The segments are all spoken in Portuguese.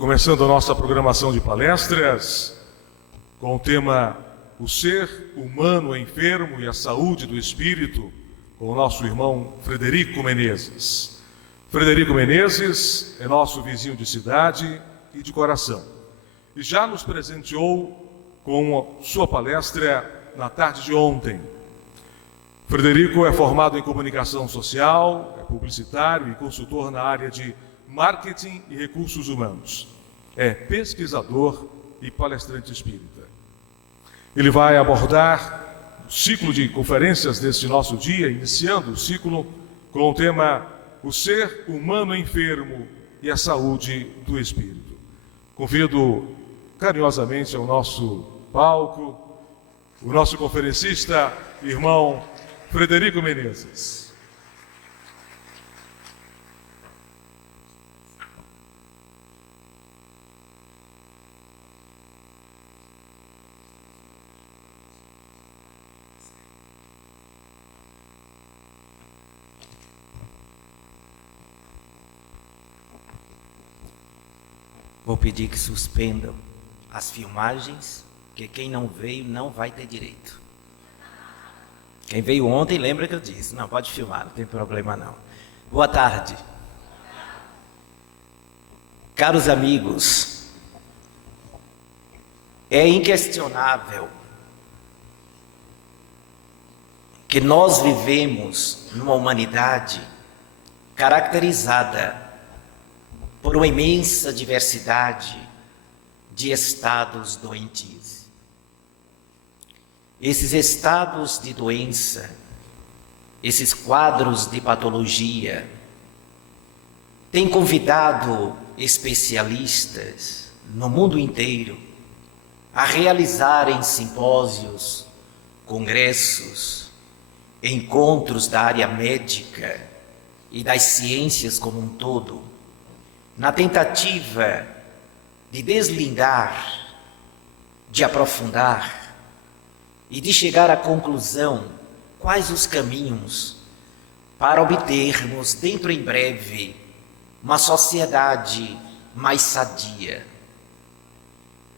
Começando a nossa programação de palestras com o tema O Ser Humano Enfermo e a Saúde do Espírito, com o nosso irmão Frederico Menezes. Frederico Menezes é nosso vizinho de cidade e de coração, e já nos presenteou com sua palestra na tarde de ontem. Frederico é formado em comunicação social, é publicitário e consultor na área de marketing e recursos humanos. É pesquisador e palestrante espírita. Ele vai abordar o ciclo de conferências deste nosso dia, iniciando o ciclo com o tema O Ser Humano Enfermo e a Saúde do Espírito. Convido carinhosamente ao nosso palco o nosso conferencista, irmão Frederico Menezes. Vou pedir que suspendam as filmagens, porque quem não veio não vai ter direito. Quem veio ontem lembra que eu disse, não, pode filmar, não tem problema não. Boa tarde. Caros amigos, é inquestionável que nós vivemos numa humanidade caracterizada por uma imensa diversidade de estados doentios. Esses estados de doença, esses quadros de patologia, têm convidado especialistas no mundo inteiro a realizarem simpósios, congressos, encontros da área médica e das ciências como um todo, na tentativa de deslindar, de aprofundar e de chegar à conclusão quais os caminhos para obtermos dentro em breve uma sociedade mais sadia.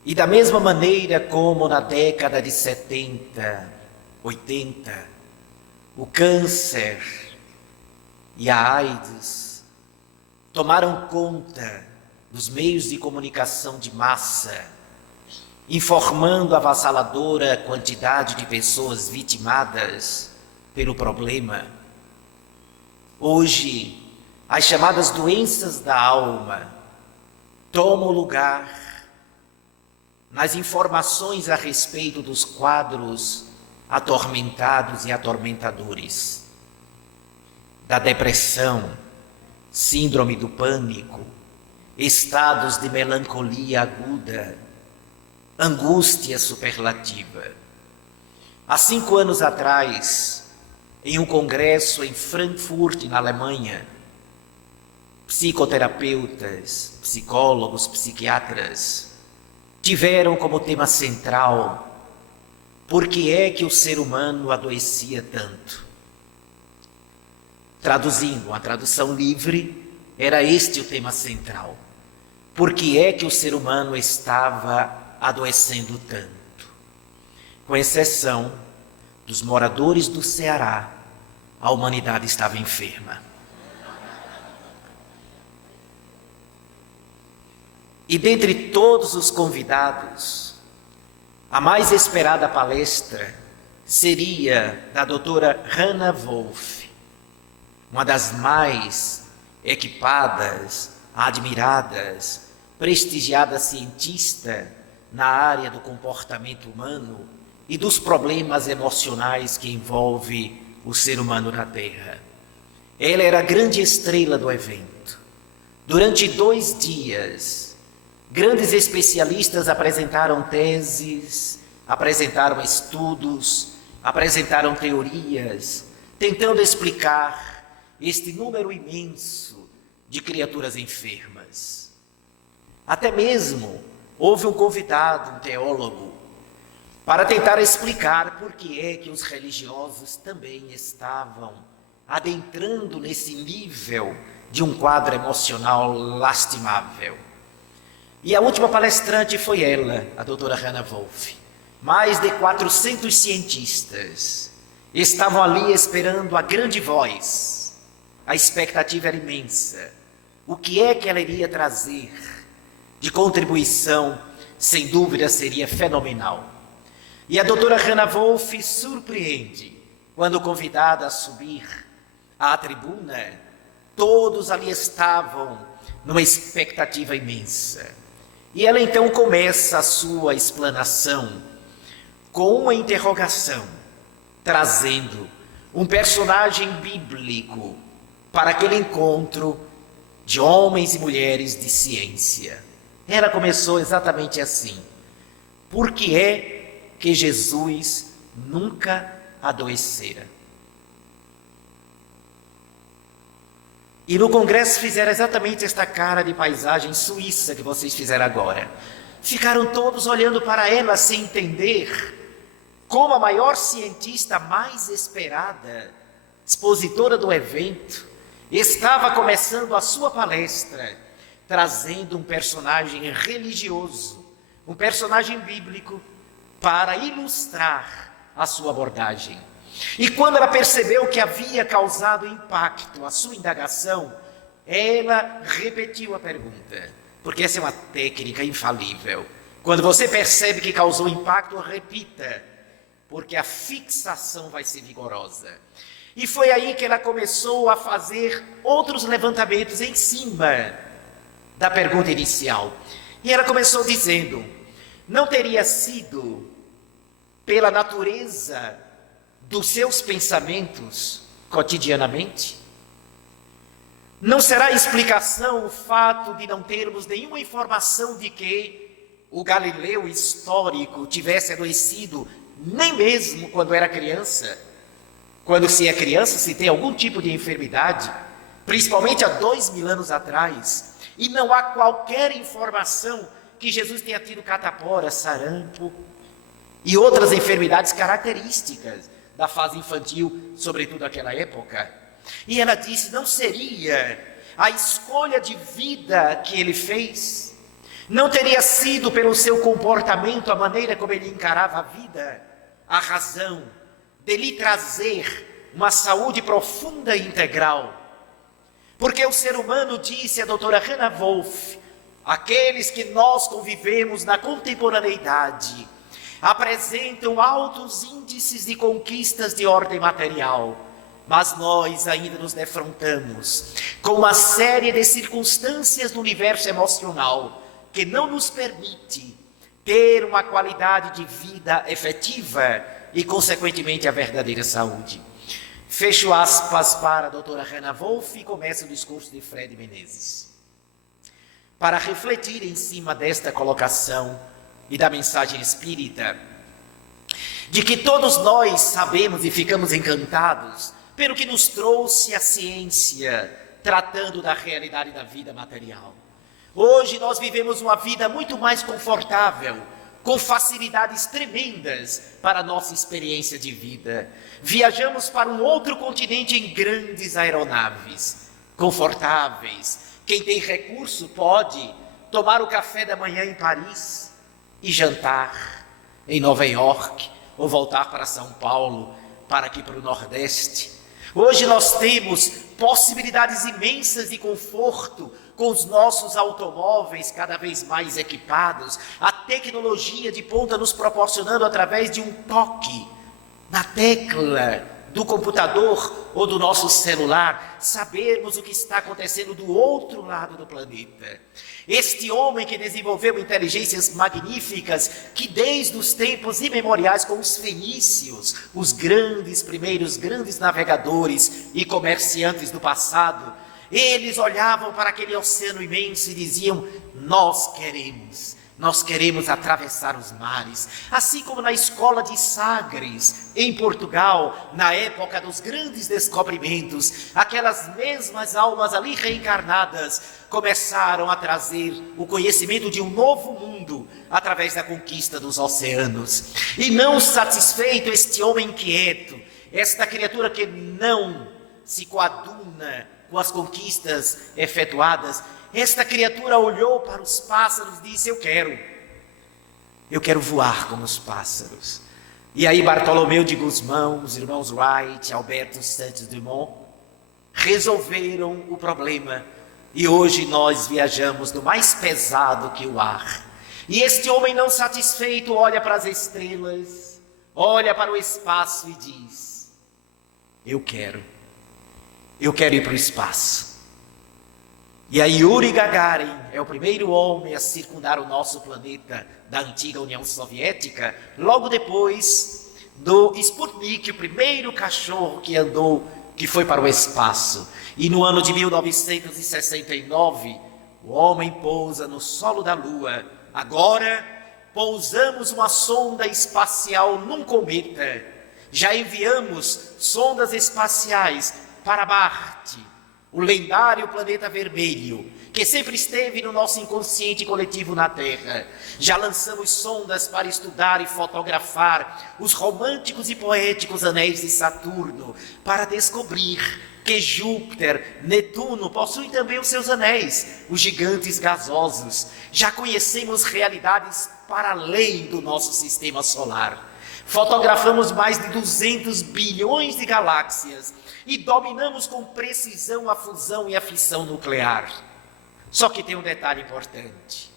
E da mesma maneira como na década de 70, 80, o câncer e a AIDS tomaram conta dos meios de comunicação de massa, informando a avassaladora quantidade de pessoas vitimadas pelo problema. Hoje, as chamadas doenças da alma tomam lugar nas informações a respeito dos quadros atormentados e atormentadores, da depressão, síndrome do pânico, estados de melancolia aguda, angústia superlativa. Há 5 anos atrás, em um congresso em Frankfurt, na Alemanha, psicoterapeutas, psicólogos, psiquiatras tiveram como tema central: por que é que o ser humano adoecia tanto? Traduzindo, uma tradução livre, era este o tema central. Por que é que o ser humano estava adoecendo tanto? Com exceção dos moradores do Ceará, a humanidade estava enferma. E dentre todos os convidados, a mais esperada palestra seria da doutora Hannah Wolff, uma das mais equipadas, admiradas, prestigiada cientista na área do comportamento humano e dos problemas emocionais que envolve o ser humano na Terra. Ela era a grande estrela do evento. Durante 2 dias, grandes especialistas apresentaram teses, apresentaram estudos, apresentaram teorias, tentando explicar este número imenso de criaturas enfermas. Até mesmo houve um convidado, um teólogo, para tentar explicar por que é que os religiosos também estavam adentrando nesse nível de um quadro emocional lastimável. E a última palestrante foi ela, a doutora Hannah Wolff. Mais de 400 cientistas estavam ali esperando a grande voz. A expectativa era imensa. O que é que ela iria trazer de contribuição, sem dúvida, seria fenomenal. E a doutora Hannah Wolff surpreende quando convidada a subir à tribuna. Todos ali estavam numa expectativa imensa. E ela então começa a sua explanação com uma interrogação, trazendo um personagem bíblico para aquele encontro de homens e mulheres de ciência. Ela começou exatamente assim: por que é que Jesus nunca adoecera? E no congresso fizeram exatamente esta cara de paisagem suíça que vocês fizeram agora. Ficaram todos olhando para ela sem entender como a maior cientista mais esperada, expositora do evento, estava começando a sua palestra, trazendo um personagem religioso, um personagem bíblico, para ilustrar a sua abordagem. E quando ela percebeu que havia causado impacto a sua indagação, ela repetiu a pergunta, porque essa é uma técnica infalível. Quando você percebe que causou impacto, repita, porque a fixação vai ser vigorosa. E foi aí que ela começou a fazer outros levantamentos em cima da pergunta inicial. E ela começou dizendo: não teria sido pela natureza dos seus pensamentos cotidianamente? Não será explicação o fato de não termos nenhuma informação de que o Galileu histórico tivesse adoecido, nem mesmo quando era criança? Quando se é criança, se tem algum tipo de enfermidade, principalmente há 2000 anos atrás, e não há qualquer informação que Jesus tenha tido catapora, sarampo e outras enfermidades características da fase infantil, sobretudo naquela época. E ela disse: não seria a escolha de vida que ele fez? Não teria sido pelo seu comportamento, a maneira como ele encarava a vida, a razão de lhe trazer uma saúde profunda e integral? Porque o ser humano, disse a doutora Hannah Wolff, aqueles que nós convivemos na contemporaneidade, apresentam altos índices de conquistas de ordem material, mas nós ainda nos defrontamos com uma série de circunstâncias do universo emocional que não nos permite ter uma qualidade de vida efetiva e, consequentemente, a verdadeira saúde. Fecho aspas para a doutora Hannah Wolff e começa o discurso de Fred Menezes. Para refletir em cima desta colocação e da mensagem espírita, de que todos nós sabemos e ficamos encantados pelo que nos trouxe a ciência, tratando da realidade da vida material. Hoje nós vivemos uma vida muito mais confortável, com facilidades tremendas para a nossa experiência de vida. Viajamos para um outro continente em grandes aeronaves, confortáveis. Quem tem recurso pode tomar o café da manhã em Paris e jantar em Nova York, ou voltar para São Paulo, para aqui para o Nordeste. Hoje nós temos possibilidades imensas de conforto com os nossos automóveis cada vez mais equipados, a tecnologia de ponta nos proporcionando, através de um toque na tecla do computador ou do nosso celular, sabermos o que está acontecendo do outro lado do planeta. Este homem que desenvolveu inteligências magníficas, que desde os tempos imemoriais, com os fenícios, os primeiros grandes navegadores e comerciantes do passado, eles olhavam para aquele oceano imenso e diziam: nós queremos atravessar os mares. Assim como na escola de Sagres, em Portugal, na época dos grandes descobrimentos, aquelas mesmas almas ali reencarnadas começaram a trazer o conhecimento de um novo mundo através da conquista dos oceanos. E não satisfeito, este homem inquieto, esta criatura que não se coaduna com as conquistas efetuadas, esta criatura olhou para os pássaros e disse: eu quero voar como os pássaros. E aí Bartolomeu de Gusmão, os irmãos Wright, Alberto Santos Dumont, resolveram o problema. E hoje nós viajamos no mais pesado que o ar. E este homem não satisfeito olha para as estrelas, olha para o espaço e diz: eu quero ir para o espaço. E aí Yuri Gagarin é o primeiro homem a circundar o nosso planeta da antiga União Soviética, logo depois do Sputnik, o primeiro cachorro que foi para o espaço. E no ano de 1969, o homem pousa no solo da Lua. Agora, pousamos uma sonda espacial num cometa. Já enviamos sondas espaciais para Marte, o lendário planeta vermelho, que sempre esteve no nosso inconsciente coletivo na Terra. Já lançamos sondas para estudar e fotografar os românticos e poéticos anéis de Saturno, para descobrir que Júpiter, Netuno possuem também os seus anéis, os gigantes gasosos. Já conhecemos realidades para além do nosso sistema solar. Fotografamos mais de 200 bilhões de galáxias e dominamos com precisão a fusão e a fissão nuclear. Só que tem um detalhe importante.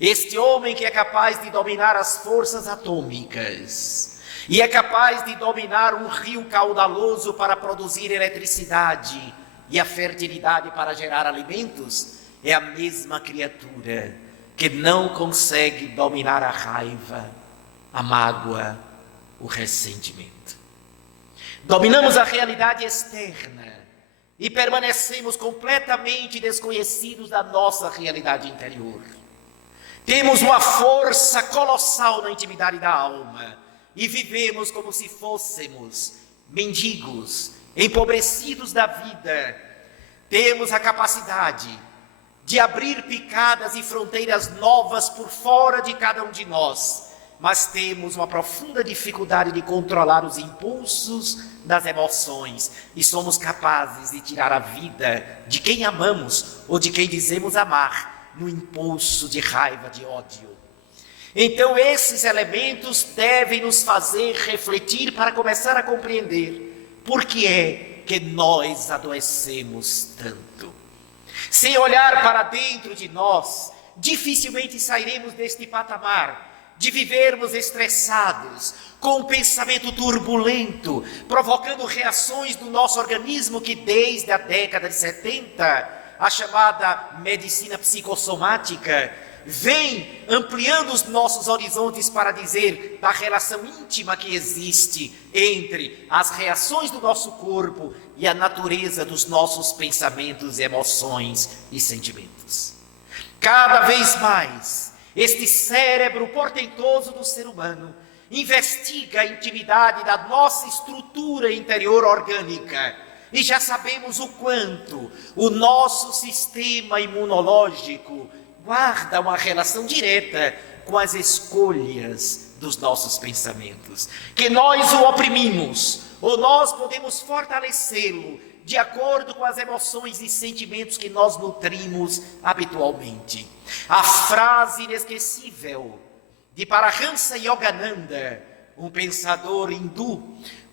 Este homem que é capaz de dominar as forças atômicas e é capaz de dominar um rio caudaloso para produzir eletricidade e a fertilidade para gerar alimentos, é a mesma criatura que não consegue dominar a raiva, a mágoa, o ressentimento. Dominamos a realidade externa e permanecemos completamente desconhecidos da nossa realidade interior. Temos uma força colossal na intimidade da alma e vivemos como se fôssemos mendigos, empobrecidos da vida. Temos a capacidade de abrir picadas e fronteiras novas por fora de cada um de nós, mas temos uma profunda dificuldade de controlar os impulsos das emoções e somos capazes de tirar a vida de quem amamos ou de quem dizemos amar no impulso de raiva, de ódio. Então esses elementos devem nos fazer refletir para começar a compreender por que é que nós adoecemos tanto. Sem olhar para dentro de nós, dificilmente sairemos deste patamar de vivermos estressados, com um pensamento turbulento, provocando reações do nosso organismo que desde a década de 70, a chamada medicina psicossomática, vem ampliando os nossos horizontes para dizer da relação íntima que existe entre as reações do nosso corpo e a natureza dos nossos pensamentos, emoções e sentimentos. Cada vez mais, este cérebro portentoso do ser humano investiga a intimidade da nossa estrutura interior orgânica e já sabemos o quanto o nosso sistema imunológico guarda uma relação direta com as escolhas dos nossos pensamentos, que nós o oprimimos ou nós podemos fortalecê-lo de acordo com as emoções e sentimentos que nós nutrimos habitualmente. A frase inesquecível de Paramahansa Yogananda, um pensador hindu,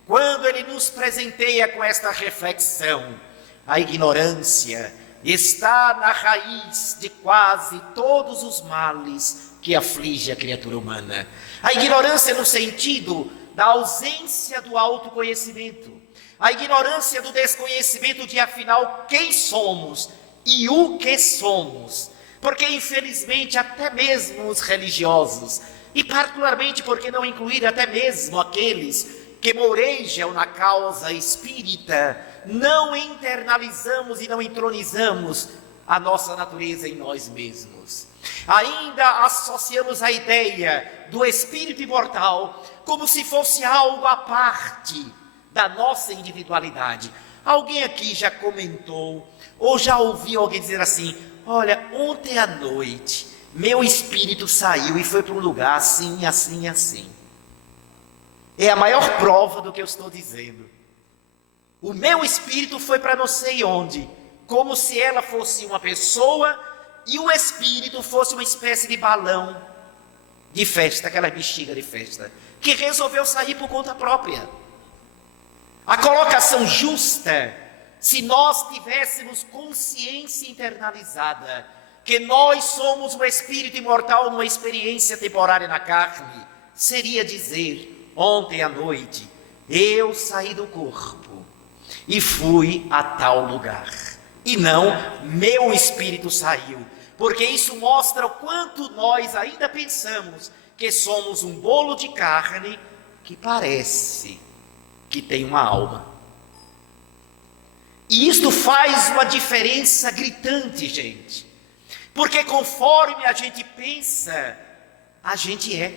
quando ele nos presenteia com esta reflexão: a ignorância está na raiz de quase todos os males que aflige a criatura humana. A ignorância no sentido da ausência do autoconhecimento, a ignorância do desconhecimento de afinal quem somos e o que somos. Porque infelizmente até mesmo os religiosos, e particularmente porque não incluir até mesmo aqueles que mourejam na causa espírita, não internalizamos e não entronizamos a nossa natureza em nós mesmos. Ainda associamos a ideia do espírito imortal como se fosse algo à parte da nossa individualidade. Alguém aqui já comentou ou já ouviu alguém dizer assim: olha, ontem à noite meu espírito saiu e foi para um lugar assim, assim, assim. É a maior prova do que eu estou dizendo. O meu espírito foi para não sei onde, como se ela fosse uma pessoa e o espírito fosse uma espécie de balão de festa, aquela bexiga de festa, que resolveu sair por conta própria. A colocação justa, se nós tivéssemos consciência internalizada, que nós somos um espírito imortal numa experiência temporária na carne, seria dizer, ontem à noite, eu saí do corpo e fui a tal lugar. E não, meu espírito saiu. Porque isso mostra o quanto nós ainda pensamos que somos um bolo de carne que parece que tem uma alma. E isto faz uma diferença gritante, gente. Porque conforme a gente pensa, a gente é.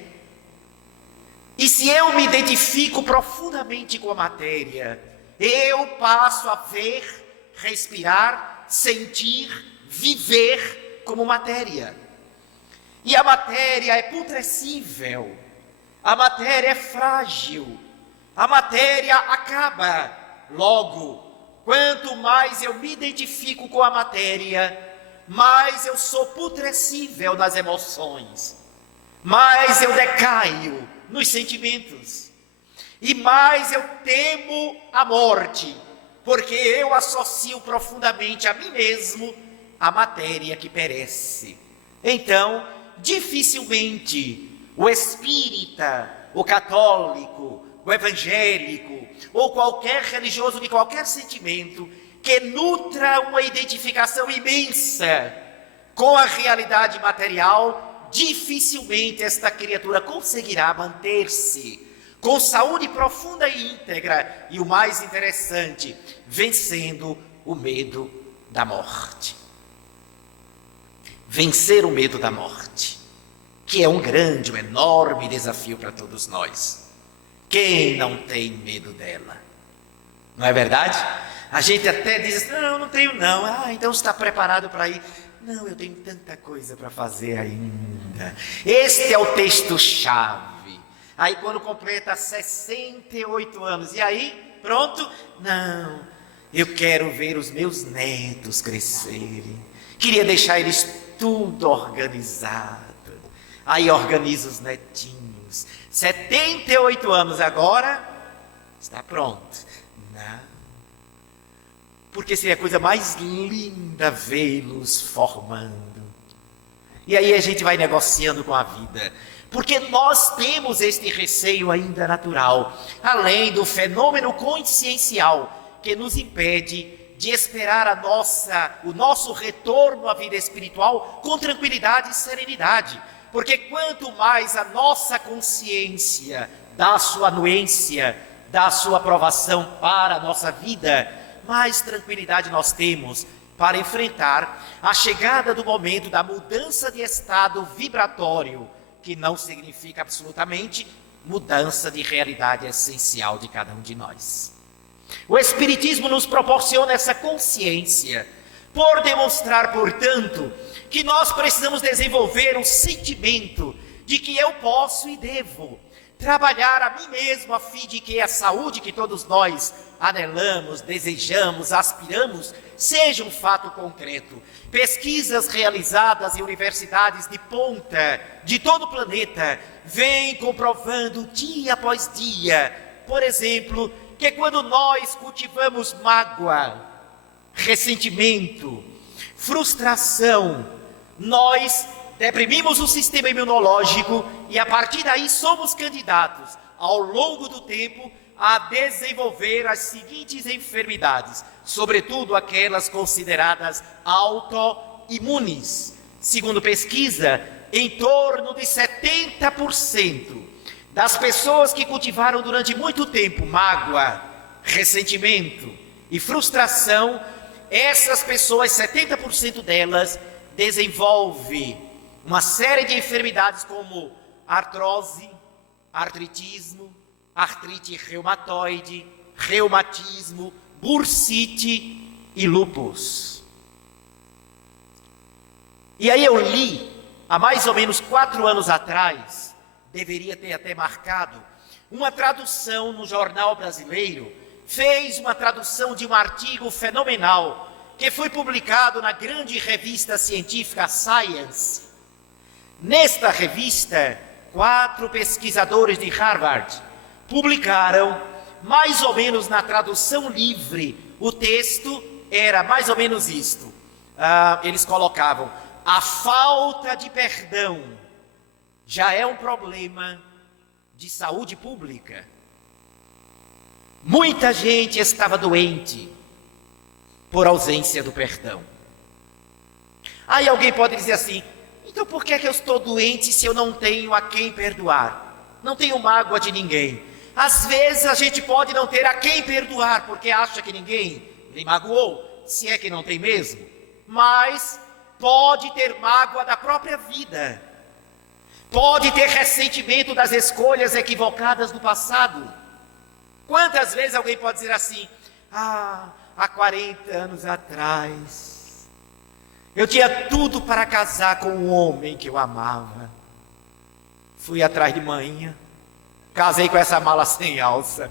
E se eu me identifico profundamente com a matéria, eu passo a ver, respirar, sentir, viver como matéria. E a matéria é putrescível, a matéria é frágil, a matéria acaba. Logo, quanto mais eu me identifico com a matéria, mais eu sou putrescível nas emoções, mais eu decaio nos sentimentos, e mais eu temo a morte, porque eu associo profundamente a mim mesmo a matéria que perece. Então, dificilmente o espírita, o católico, o evangélico ou qualquer religioso de qualquer sentimento que nutra uma identificação imensa com a realidade material, dificilmente esta criatura conseguirá manter-se com saúde profunda e íntegra e, o mais interessante, vencendo o medo da morte. Vencer o medo da morte, que é um grande, um enorme desafio para todos nós. Quem não tem medo dela? Não é verdade? A gente até diz, não, não tenho não. Ah, então está preparado para ir? Não, eu tenho tanta coisa para fazer ainda. Este é o texto-chave. Aí quando completa 68 anos, e aí, pronto? Não, eu quero ver os meus netos crescerem. Queria deixar eles tudo organizado. Aí organiza os netinhos. 78 anos agora, está pronto. Não. Porque seria a coisa mais linda vê-los formando. E aí a gente vai negociando com a vida. Porque nós temos este receio ainda natural, além do fenômeno consciencial que nos impede de esperar o nosso retorno à vida espiritual com tranquilidade e serenidade. Porque quanto mais a nossa consciência dá a sua anuência, dá a sua aprovação para a nossa vida, mais tranquilidade nós temos para enfrentar a chegada do momento da mudança de estado vibratório, que não significa absolutamente mudança de realidade essencial de cada um de nós. O Espiritismo nos proporciona essa consciência, por demonstrar, portanto, que nós precisamos desenvolver um sentimento de que eu posso e devo trabalhar a mim mesmo a fim de que a saúde que todos nós anelamos, desejamos, aspiramos, seja um fato concreto. Pesquisas realizadas em universidades de ponta de todo o planeta vêm comprovando dia após dia, por exemplo, que quando nós cultivamos mágoa, ressentimento, frustração, nós deprimimos o sistema imunológico e a partir daí somos candidatos, ao longo do tempo, a desenvolver as seguintes enfermidades, sobretudo aquelas consideradas autoimunes. Segundo pesquisa, em torno de 70% das pessoas que cultivaram durante muito tempo mágoa, ressentimento e frustração, essas pessoas, 70% delas, desenvolvem uma série de enfermidades como artrose, artritismo, artrite reumatoide, reumatismo, bursite e lúpus. E aí eu li, há mais ou menos 4 anos atrás, deveria ter até marcado, uma tradução no jornal brasileiro fez uma tradução de um artigo fenomenal que foi publicado na grande revista científica Science. Nesta revista, 4 pesquisadores de Harvard publicaram, mais ou menos na tradução livre, o texto era mais ou menos isto. Eles colocavam: a falta de perdão já é um problema de saúde pública. Muita gente estava doente por ausência do perdão. Aí alguém pode dizer assim: então por que é que eu estou doente se eu não tenho a quem perdoar? Não tenho mágoa de ninguém. Às vezes a gente pode não ter a quem perdoar, porque acha que ninguém lhe magoou, se é que não tem mesmo. Mas pode ter mágoa da própria vida. Pode ter ressentimento das escolhas equivocadas do passado. Quantas vezes alguém pode dizer assim: há 40 anos atrás, eu tinha tudo para casar com um homem que eu amava. Fui atrás de manhã, casei com essa mala sem alça.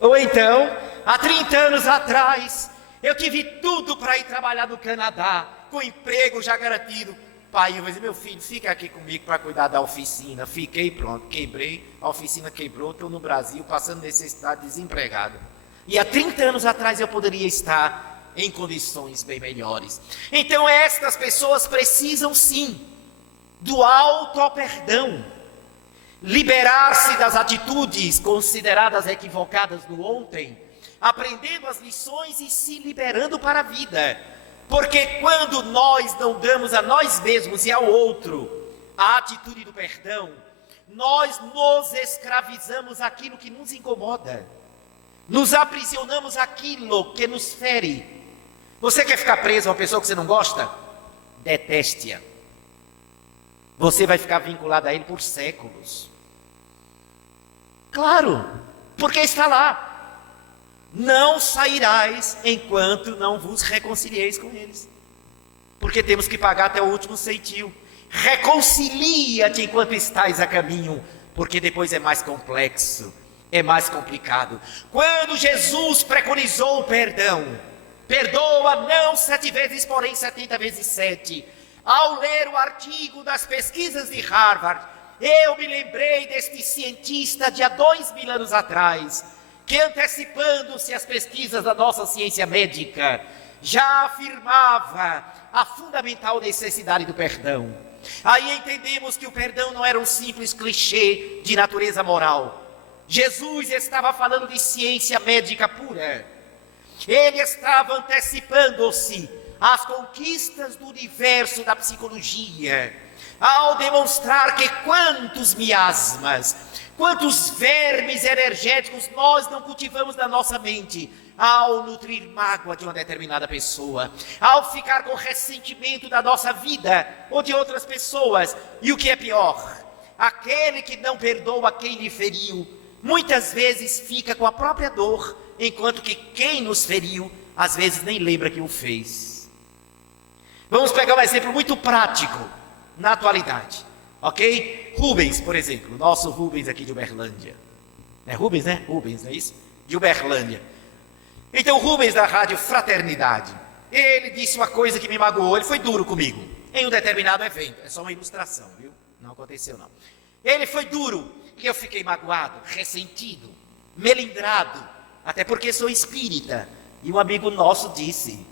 Ou então, há 30 anos atrás, eu tive tudo para ir trabalhar no Canadá, com emprego já garantido. Pai, eu vou dizer: meu filho, fica aqui comigo para cuidar da oficina. Fiquei, pronto, quebrei, a oficina quebrou, estou no Brasil, passando necessidade, desempregado. E há 30 anos atrás eu poderia estar em condições bem melhores. Então estas pessoas precisam sim do auto-perdão. Liberar-se das atitudes consideradas equivocadas do ontem, aprendendo as lições e se liberando para a vida. Porque quando nós não damos a nós mesmos e ao outro a atitude do perdão, nós nos escravizamos àquilo que nos incomoda. Nos aprisionamos àquilo que nos fere. Você quer ficar preso a uma pessoa que você não gosta? Deteste-a. Você vai ficar vinculado a ele por séculos. Claro, porque está lá. Não sairás enquanto não vos reconcilieis com eles. Porque temos que pagar até o último ceitil. Reconcilia-te enquanto estás a caminho, porque depois é mais complexo, é mais complicado. Quando Jesus preconizou o perdão, perdoa não 7 vezes, porém 70 vezes 7. Ao ler o artigo das pesquisas de Harvard, eu me lembrei deste cientista de há 2000 anos atrás, que antecipando-se às pesquisas da nossa ciência médica, já afirmava a fundamental necessidade do perdão. Aí entendemos que o perdão não era um simples clichê de natureza moral. Jesus estava falando de ciência médica pura. Ele estava antecipando-se às conquistas do universo da psicologia, ao demonstrar que quantos miasmas, quantos vermes energéticos nós não cultivamos na nossa mente ao nutrir mágoa de uma determinada pessoa, ao ficar com ressentimento da nossa vida ou de outras pessoas. E o que é pior, aquele que não perdoa quem lhe feriu, muitas vezes fica com a própria dor, enquanto que quem nos feriu, às vezes nem lembra que o fez. Vamos pegar um exemplo muito prático na atualidade. Ok? Rubens, por exemplo, nosso Rubens aqui de Uberlândia. É Rubens, né? Rubens, não é isso? De Uberlândia. Então, Rubens da Rádio Fraternidade, ele disse uma coisa que me magoou, ele foi duro comigo, em um determinado evento. É só uma ilustração, viu? Não aconteceu, não. Ele foi duro, e eu fiquei magoado, ressentido, melindrado, até porque sou espírita. E um amigo nosso disse: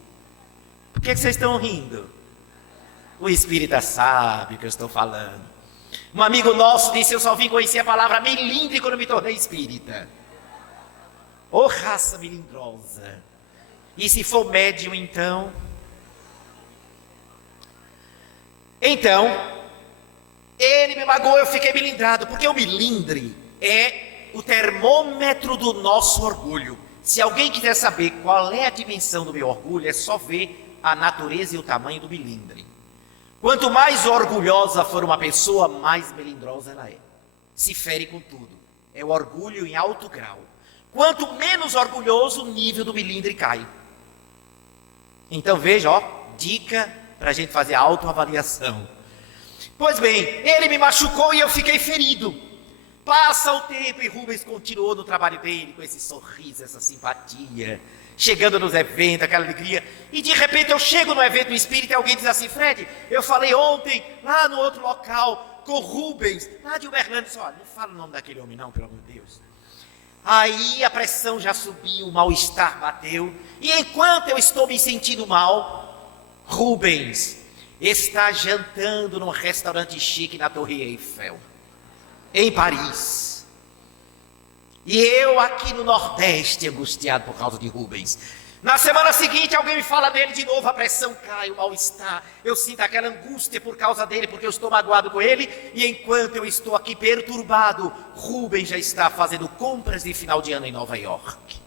por que vocês estão rindo? O espírita sabe o que eu estou falando. Um amigo nosso disse: eu só vim conhecer a palavra melindre quando me tornei espírita. Ô raça melindrosa. E se for médium, então? Então, ele me magoou, eu fiquei melindrado, porque o melindre é o termômetro do nosso orgulho. Se alguém quiser saber qual é a dimensão do meu orgulho, é só ver a natureza e o tamanho do melindre. Quanto mais orgulhosa for uma pessoa, mais melindrosa ela é. Se fere com tudo. É o orgulho em alto grau. Quanto menos orgulhoso, o nível do melindre cai. Então veja, ó, dica para a gente fazer autoavaliação. Pois bem, ele me machucou e eu fiquei ferido. Passa o tempo e Rubens continuou no trabalho dele, com esse sorriso, essa simpatia, chegando nos eventos, aquela alegria. E de repente eu chego no evento espírita e alguém diz assim: Fred, eu falei ontem, lá no outro local, com Rubens, lá de Uberlândia. Disse: olha, não fala o nome daquele homem não, pelo amor de Deus. Aí a pressão já subiu, o mal-estar bateu. E enquanto eu estou me sentindo mal, Rubens está jantando num restaurante chique na Torre Eiffel, em Paris. E eu aqui no Nordeste, angustiado por causa de Rubens. Na semana seguinte alguém me fala dele de novo, a pressão cai, o mal-estar. Eu sinto aquela angústia por causa dele, porque eu estou magoado com ele. E enquanto eu estou aqui perturbado, Rubens já está fazendo compras de final de ano em Nova York.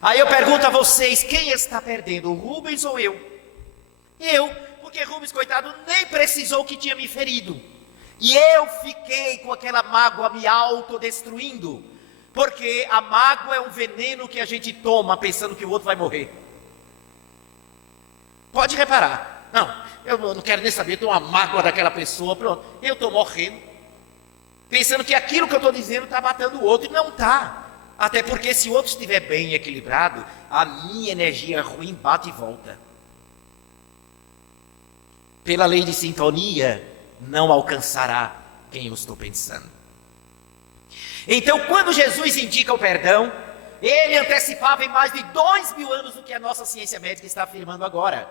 Aí eu pergunto a vocês, quem está perdendo, o Rubens ou eu? Eu, porque Rubens, coitado, nem precisou que tinha me ferido. E eu fiquei com aquela mágoa me autodestruindo, porque a mágoa é um veneno que a gente toma pensando que o outro vai morrer. Pode reparar. Não, eu não quero nem saber, eu tenho uma mágoa daquela pessoa, pronto. Eu estou morrendo, pensando que aquilo que eu estou dizendo está matando o outro, e não está. Até porque se o outro estiver bem equilibrado, a minha energia ruim bate e volta. Pela lei de sintonia, não alcançará quem eu estou pensando. Então, quando Jesus indica o perdão, ele antecipava em mais de 2000 anos o que a nossa ciência médica está afirmando agora.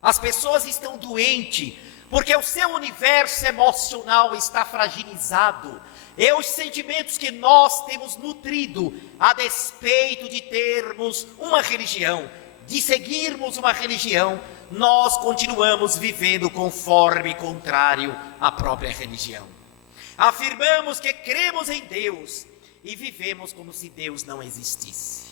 As pessoas estão doentes porque o seu universo emocional está fragilizado. E os sentimentos que nós temos nutrido a despeito de termos uma religião, de seguirmos uma religião, nós continuamos vivendo conforme contrário à própria religião. Afirmamos que cremos em Deus e vivemos como se Deus não existisse.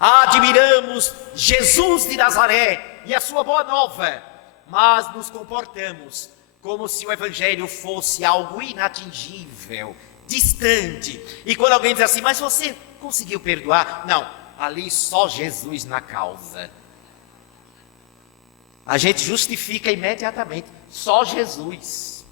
Admiramos Jesus de Nazaré e a sua boa nova, mas nos comportamos como se o evangelho fosse algo inatingível, distante. E quando alguém diz assim: mas você conseguiu perdoar? Não, ali só Jesus na causa. A gente justifica imediatamente, só Jesus.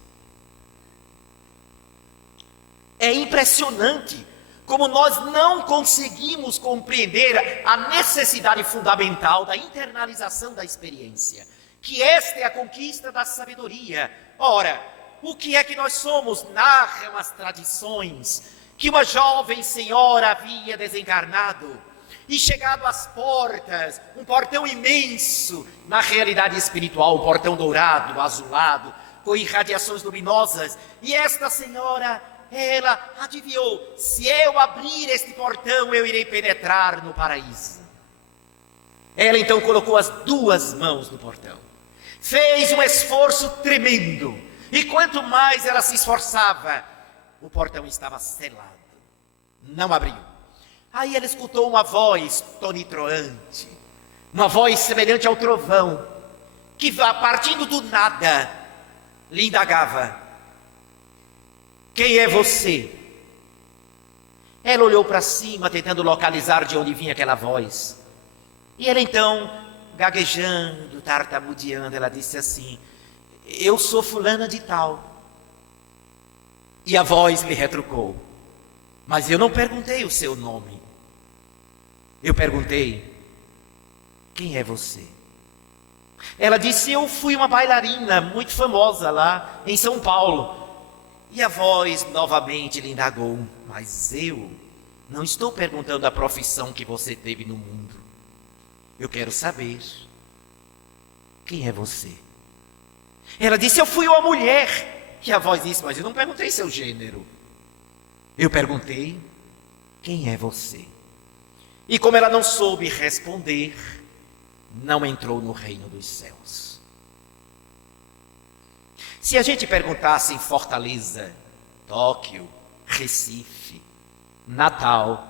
É impressionante como nós não conseguimos compreender a necessidade fundamental da internalização da experiência, que esta é a conquista da sabedoria. Ora, o que é que nós somos? Narram as tradições que uma jovem senhora havia desencarnado e chegado às portas, um portão imenso, na realidade espiritual, um portão dourado, azulado, com irradiações luminosas, e esta senhora, ela adivinhou: se eu abrir este portão, eu irei penetrar no paraíso. Ela então colocou as 2 mãos no portão, fez um esforço tremendo, e quanto mais ela se esforçava, o portão estava selado, não abriu. Aí ela escutou uma voz tonitruante, uma voz semelhante ao trovão, que partindo do nada, lhe indagava: quem é você? Ela olhou para cima, tentando localizar de onde vinha aquela voz. E ela então, gaguejando, tartamudeando, ela disse assim: eu sou fulana de tal. E a voz lhe retrucou: mas eu não perguntei o seu nome. Eu perguntei: quem é você? Ela disse: eu fui uma bailarina muito famosa lá em São Paulo. E a voz novamente lhe indagou: mas eu não estou perguntando a profissão que você teve no mundo. Eu quero saber, quem é você? Ela disse: eu fui uma mulher. E a voz disse: mas eu não perguntei seu gênero. Eu perguntei: quem é você? E como ela não soube responder, não entrou no reino dos céus. Se a gente perguntasse em Fortaleza, Tóquio, Recife, Natal,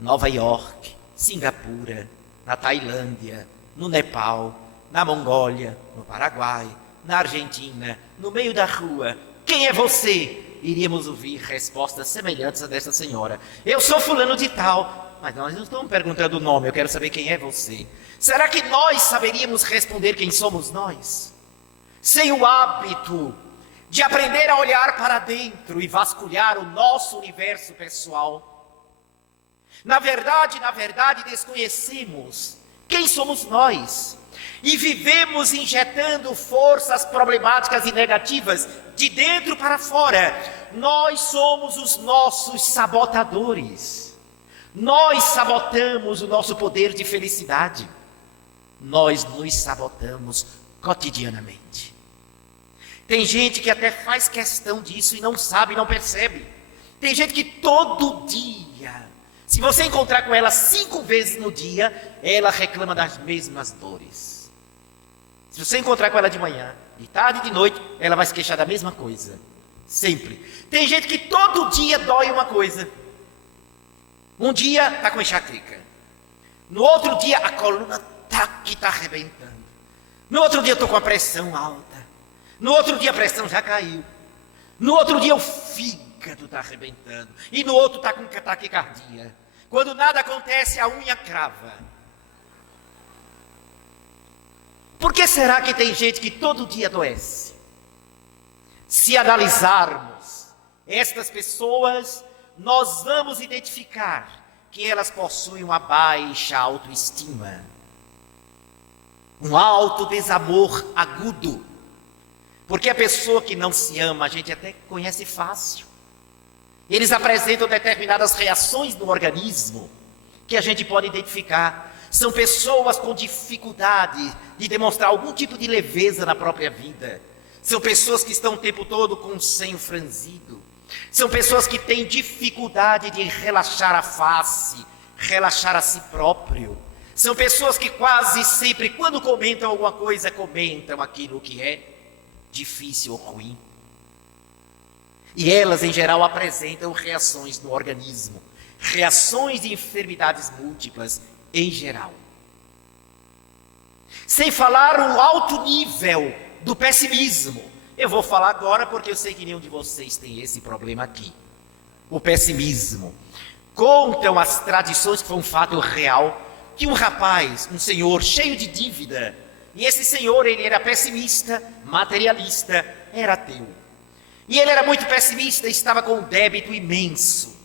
Nova York, Singapura, na Tailândia, no Nepal, na Mongólia, no Paraguai, na Argentina, no meio da rua, quem é você? Iríamos ouvir respostas semelhantes a dessa senhora: eu sou fulano de tal. Mas nós não estamos perguntando o nome, eu quero saber quem é você. Será que nós saberíamos responder quem somos nós? Sem o hábito de aprender a olhar para dentro e vasculhar o nosso universo pessoal. Na verdade, desconhecemos quem somos nós e vivemos injetando forças problemáticas e negativas de dentro para fora. Nós somos os nossos sabotadores. Nós sabotamos o nosso poder de felicidade. Nós nos sabotamos cotidianamente. Tem gente que até faz questão disso e não sabe, não percebe. Tem gente que todo dia, se você encontrar com ela 5 vezes no dia, ela reclama das mesmas dores. Se você encontrar com ela de manhã, de tarde e de noite, ela vai se queixar da mesma coisa. Sempre. Tem gente que todo dia dói uma coisa. Um dia está com enxaqueca. No outro dia a coluna está arrebentando. No outro dia eu estou com a pressão alta. No outro dia a pressão já caiu. No outro dia o fígado está arrebentando. E no outro está com taquicardia. Quando nada acontece, a unha crava. Por que será que tem gente que todo dia adoece? Se analisarmos estas pessoas, nós vamos identificar que elas possuem uma baixa autoestima, um alto desamor agudo. Porque a pessoa que não se ama, a gente até conhece fácil. Eles apresentam determinadas reações no organismo que a gente pode identificar. São pessoas com dificuldade de demonstrar algum tipo de leveza na própria vida. São pessoas que estão o tempo todo com o senho franzido. São pessoas que têm dificuldade de relaxar a face, relaxar a si próprio. São pessoas que quase sempre, quando comentam alguma coisa, comentam aquilo que é difícil ou ruim. E elas, em geral, apresentam reações no organismo, reações de enfermidades múltiplas, em geral. Sem falar o alto nível do pessimismo. Eu vou falar agora porque eu sei que nenhum de vocês tem esse problema aqui. O pessimismo. Contam as tradições, que foi um fato real, que um rapaz, um senhor cheio de dívida, e esse senhor, ele era pessimista, materialista, era ateu. E ele era muito pessimista, estava com um débito imenso.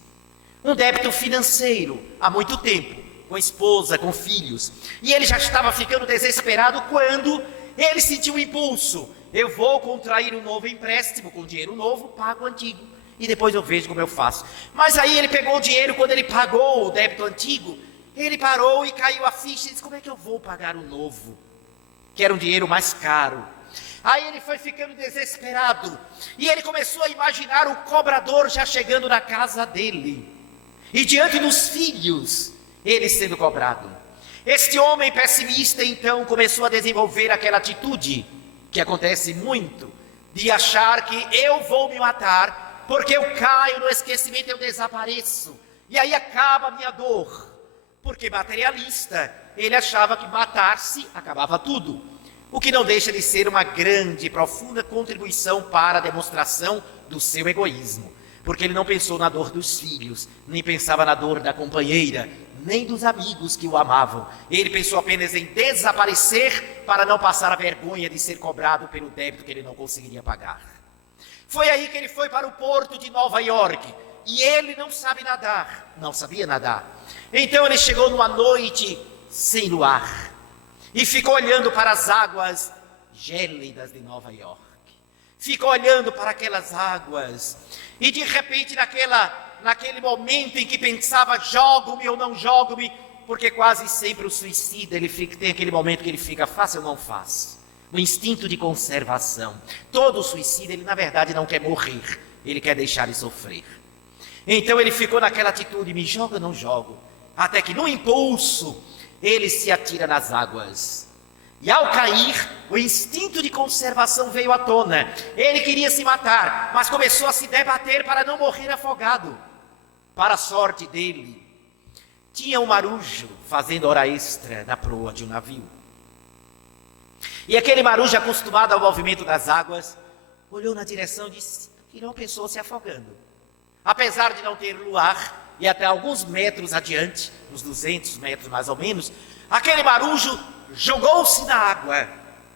Um débito financeiro, há muito tempo, com esposa, com filhos. E ele já estava ficando desesperado quando ele sentiu um impulso. Eu vou contrair um novo empréstimo, com dinheiro novo, pago o antigo. E depois eu vejo como eu faço. Mas aí ele pegou o dinheiro, quando ele pagou o débito antigo, ele parou e caiu a ficha e disse, como é que eu vou pagar o novo? Que era um dinheiro mais caro. Aí ele foi ficando desesperado. E ele começou a imaginar o cobrador já chegando na casa dele. E diante dos filhos, ele sendo cobrado. Este homem pessimista, então, começou a desenvolver aquela atitude, que acontece muito, de achar que eu vou me matar, porque eu caio no esquecimento, eu desapareço. E aí acaba a minha dor. Porque materialista, ele achava que matar-se acabava tudo. O que não deixa de ser uma grande, profunda contribuição para a demonstração do seu egoísmo. Porque ele não pensou na dor dos filhos, nem pensava na dor da companheira, nem dos amigos que o amavam. Ele pensou apenas em desaparecer para não passar a vergonha de ser cobrado pelo débito que ele não conseguiria pagar. Foi aí que ele foi para o porto de Nova York. E ele não sabe nadar, não sabia nadar. Então ele chegou numa noite sem luar e ficou olhando para as águas gélidas de Nova York. Ficou olhando para aquelas águas e de repente naquele momento em que pensava, jogo-me ou não jogo-me, porque quase sempre o suicida, tem aquele momento que ele fica, faço ou não faço? O instinto de conservação. Todo suicida, ele na verdade não quer morrer, ele quer deixar de sofrer. Então ele ficou naquela atitude, me jogo ou não jogo? Até que no impulso, ele se atira nas águas. E ao cair, o instinto de conservação veio à tona. Ele queria se matar, mas começou a se debater para não morrer afogado. Para a sorte dele, tinha um marujo fazendo hora extra na proa de um navio. E aquele marujo, acostumado ao movimento das águas, olhou na direção e disse que não pensou se afogando. Apesar de não ter luar, e até alguns metros adiante, uns 200 metros mais ou menos, aquele marujo jogou-se na água,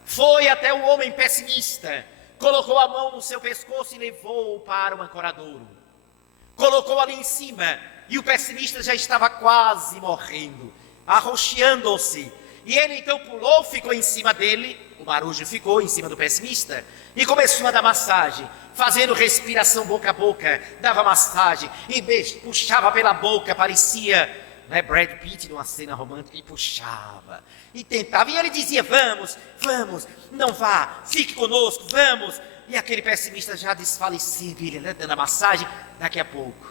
foi até o homem pessimista, colocou a mão no seu pescoço e levou-o para o ancoradouro. Colocou ali em cima, e o pessimista já estava quase morrendo, arroxeando-se. E ele então pulou, ficou em cima dele, o marujo ficou em cima do pessimista, e começou a dar massagem, fazendo respiração boca a boca, dava massagem, e puxava pela boca, parecia Brad Pitt numa cena romântica, e puxava, e tentava, e ele dizia, vamos, não vá, fique conosco, vamos. E aquele pessimista já desfalecido, ele dando a massagem, daqui a pouco,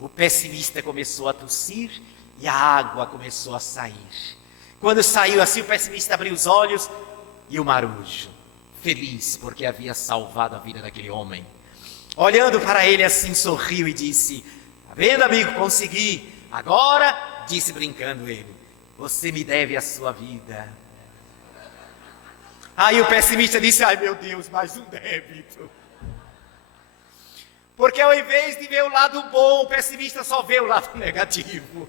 o pessimista começou a tossir, e a água começou a sair. Quando saiu assim, o pessimista abriu os olhos, e o marujo, feliz porque havia salvado a vida daquele homem, olhando para ele assim, sorriu e disse, tá vendo, amigo, consegui. Agora, disse brincando ele, você me deve a sua vida. Aí o pessimista disse, ai meu Deus, mais um débito. Porque ao invés de ver o lado bom, o pessimista só vê o lado negativo.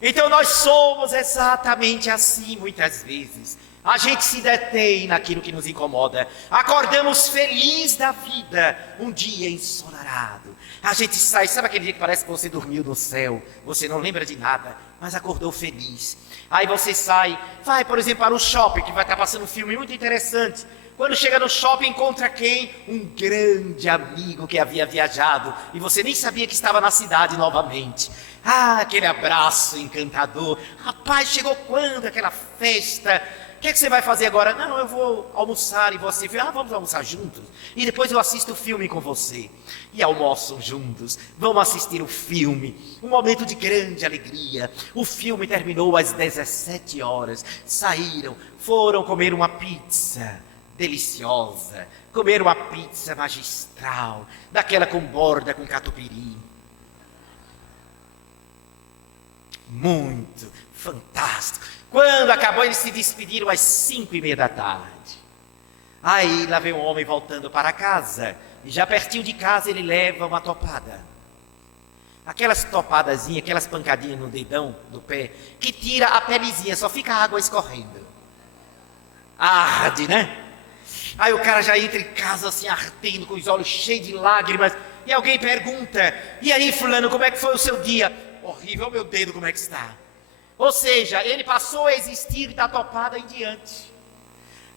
Então nós somos exatamente assim muitas vezes. A gente se detém naquilo que nos incomoda. Acordamos felizes da vida, um dia ensolarado. A gente sai, sabe aquele dia que parece que você dormiu no céu? Você não lembra de nada, mas acordou feliz. Aí você sai, vai por exemplo para o shopping, que vai estar passando um filme muito interessante. Quando chega no shopping, encontra quem? Um grande amigo que havia viajado e você nem sabia que estava na cidade novamente. Ah, aquele abraço encantador. Rapaz, chegou quando aquela festa? O que é que você vai fazer agora? Não, eu vou almoçar e você... vamos almoçar juntos. E depois eu assisto o filme com você. E almoçam juntos. Vamos assistir o filme. Um momento de grande alegria. O filme terminou às 17 horas. Saíram, foram comer uma pizza deliciosa. Comer uma pizza magistral. Daquela com borda com catupiry. Muito fantástico. Quando acabou, eles se despediram às 5:30 da tarde. Aí lá vem um homem voltando para casa. E já pertinho de casa ele leva uma topada. Aquelas topadazinhas, aquelas pancadinhas no dedão do pé, que tira a pelezinha, só fica a água escorrendo. Arde, né? Aí o cara já entra em casa assim, ardendo, com os olhos cheios de lágrimas. E alguém pergunta, e aí fulano, como é que foi o seu dia? Horrível, meu dedo, como é que está? Ou seja, ele passou a existir da topada em diante.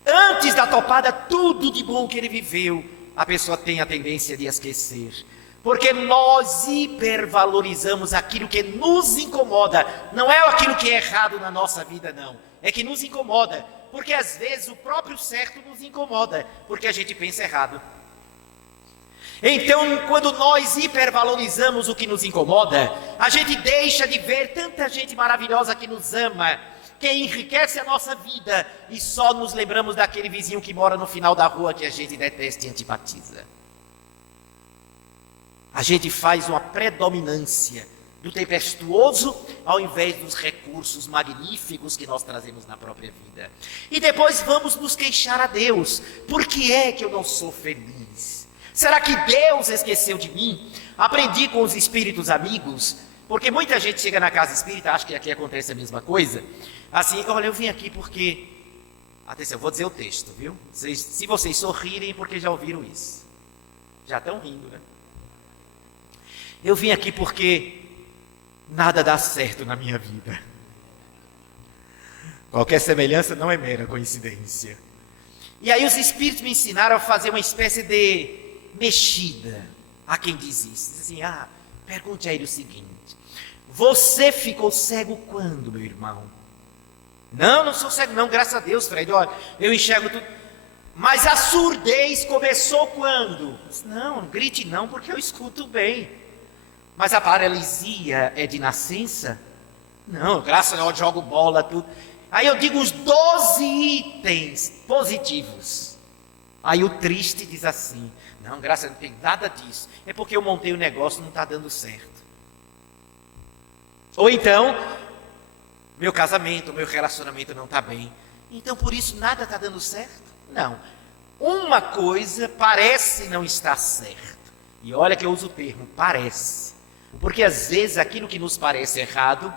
Antes da topada, tudo de bom que ele viveu, a pessoa tem a tendência de esquecer. Porque nós hipervalorizamos aquilo que nos incomoda. Não é aquilo que é errado na nossa vida, não. É que nos incomoda. Porque às vezes o próprio certo nos incomoda. Porque a gente pensa errado. Então, quando nós hipervalorizamos o que nos incomoda, a gente deixa de ver tanta gente maravilhosa que nos ama, que enriquece a nossa vida, e só nos lembramos daquele vizinho que mora no final da rua que a gente detesta e antipatiza. A gente faz uma predominância do tempestuoso ao invés dos recursos magníficos que nós trazemos na própria vida. E depois vamos nos queixar a Deus. Por que é que eu não sou feliz? Será que Deus esqueceu de mim? Aprendi com os espíritos amigos, porque muita gente chega na casa espírita, acha que aqui acontece a mesma coisa. Assim, olha, eu vim aqui porque... Atenção, eu vou dizer o texto, viu? Se vocês sorrirem, porque já ouviram isso. Já estão rindo, né? Eu vim aqui porque nada dá certo na minha vida. Qualquer semelhança não é mera coincidência. E aí os espíritos me ensinaram a fazer uma espécie de mexida. Há quem diz isso. Diz assim, pergunte a ele o seguinte. Você ficou cego quando, meu irmão? Não sou cego não, graças a Deus, Fred. Olha, eu enxergo tudo. Mas a surdez começou quando? Não grite não, porque eu escuto bem. Mas a paralisia é de nascença? Não, graças a Deus, eu jogo bola, tudo. Aí eu digo os 12 itens positivos. Aí o triste diz assim, não, graças a Deus, não tem nada disso. É porque eu montei o negócio e não está dando certo. Ou então, meu casamento, meu relacionamento não está bem. Então por isso nada está dando certo? Não. Uma coisa parece não estar certo. E olha que eu uso o termo, parece. Porque às vezes aquilo que nos parece errado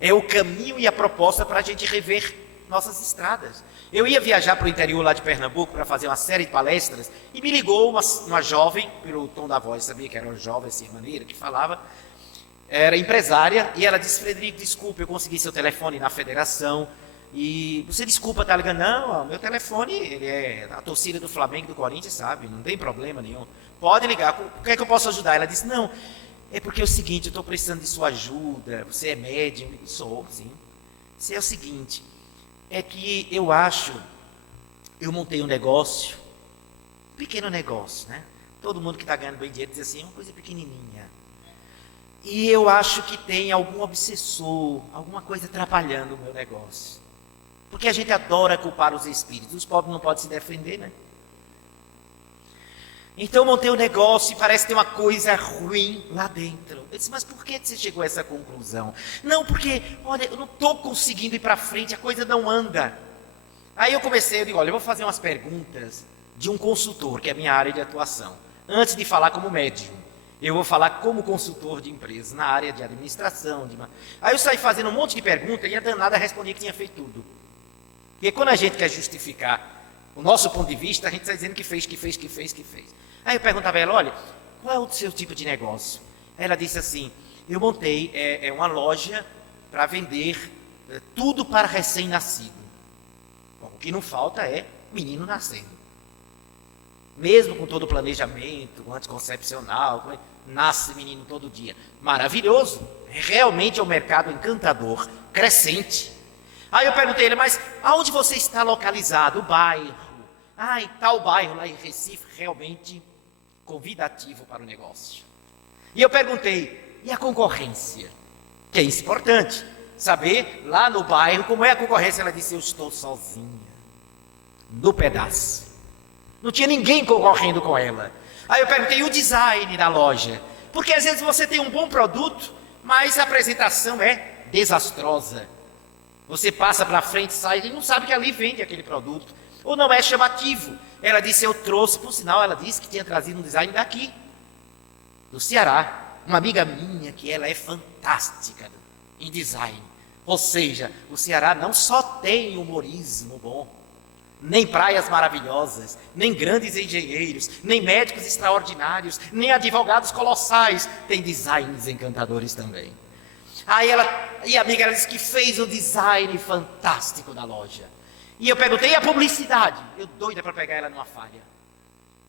é o caminho e a proposta para a gente rever nossas estradas. Eu ia viajar para o interior lá de Pernambuco para fazer uma série de palestras e me ligou uma jovem, pelo tom da voz, sabia que era uma jovem assim, maneira, que falava, era empresária, e ela disse: Frederico, desculpa, eu consegui seu telefone na federação, e você desculpa, tá ligando? Não, meu telefone, ele é a torcida do Flamengo e do Corinthians, sabe, não tem problema nenhum, pode ligar, o que é que eu posso ajudar? Ela disse: não, é porque é o seguinte, eu estou precisando de sua ajuda, você é médium? Sou, sim. Isso é o seguinte, é que eu montei um negócio, um pequeno negócio, né? Todo mundo que está ganhando bem dinheiro diz assim, é uma coisa pequenininha. E eu acho que tem algum obsessor, alguma coisa atrapalhando o meu negócio. Porque a gente adora culpar os espíritos, os pobres não podem se defender, né? Então eu montei um negócio e parece ter uma coisa ruim lá dentro. Eu disse: mas por que você chegou a essa conclusão? Não, porque, olha, eu não estou conseguindo ir para frente, a coisa não anda. Aí eu digo, olha, eu vou fazer umas perguntas de um consultor, que é a minha área de atuação. Antes de falar como médium, eu vou falar como consultor de empresas, na área de administração. Aí eu saí fazendo um monte de perguntas e a danada respondia que tinha feito tudo. Porque quando a gente quer justificar o nosso ponto de vista, a gente está dizendo que fez. Aí eu perguntava a ela: olha, qual é o seu tipo de negócio? Ela disse assim: eu montei uma loja para vender tudo para recém-nascido. Bom, o que não falta é menino nascendo. Mesmo com todo o planejamento, anticoncepcional, nasce menino todo dia. Maravilhoso, realmente é um mercado encantador, crescente. Aí eu perguntei a ele: mas aonde você está localizado? O bairro? E tal bairro lá em Recife, realmente convidativo para o negócio. E eu perguntei: e a concorrência? Que é isso importante, saber lá no bairro como é a concorrência. Ela disse: eu estou sozinha, no pedaço. Não tinha ninguém concorrendo com ela. Aí eu perguntei: e o design da loja? Porque às vezes você tem um bom produto, mas a apresentação é desastrosa. Você passa para frente, sai e não sabe que ali vende aquele produto. Ou não é chamativo. Ela disse: eu trouxe, por sinal, ela disse que tinha trazido um design daqui, do Ceará. Uma amiga minha, que ela é fantástica em design. Ou seja, o Ceará não só tem humorismo bom, nem praias maravilhosas, nem grandes engenheiros, nem médicos extraordinários, nem advogados colossais, tem designs encantadores também. Aí a amiga ela disse que fez um design fantástico da loja. E eu perguntei: e a publicidade? Eu doida para pegar ela numa falha.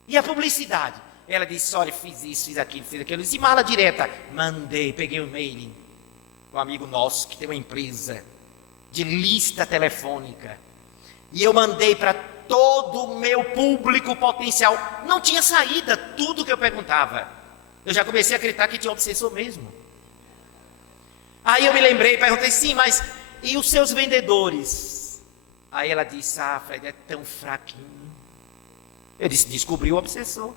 E a publicidade? Ela disse: olha, fiz isso, fiz aquilo. Eu disse: mala direta. Mandei, peguei um e-mail. Um amigo nosso que tem uma empresa de lista telefônica. E eu mandei para todo o meu público potencial. Não tinha saída, tudo que eu perguntava. Eu já comecei a acreditar que tinha obsessor mesmo. Aí eu me lembrei, perguntei: sim, mas e os seus vendedores? Aí ela disse: Fred, é tão fraquinho. Eu disse: descobri o obsessor.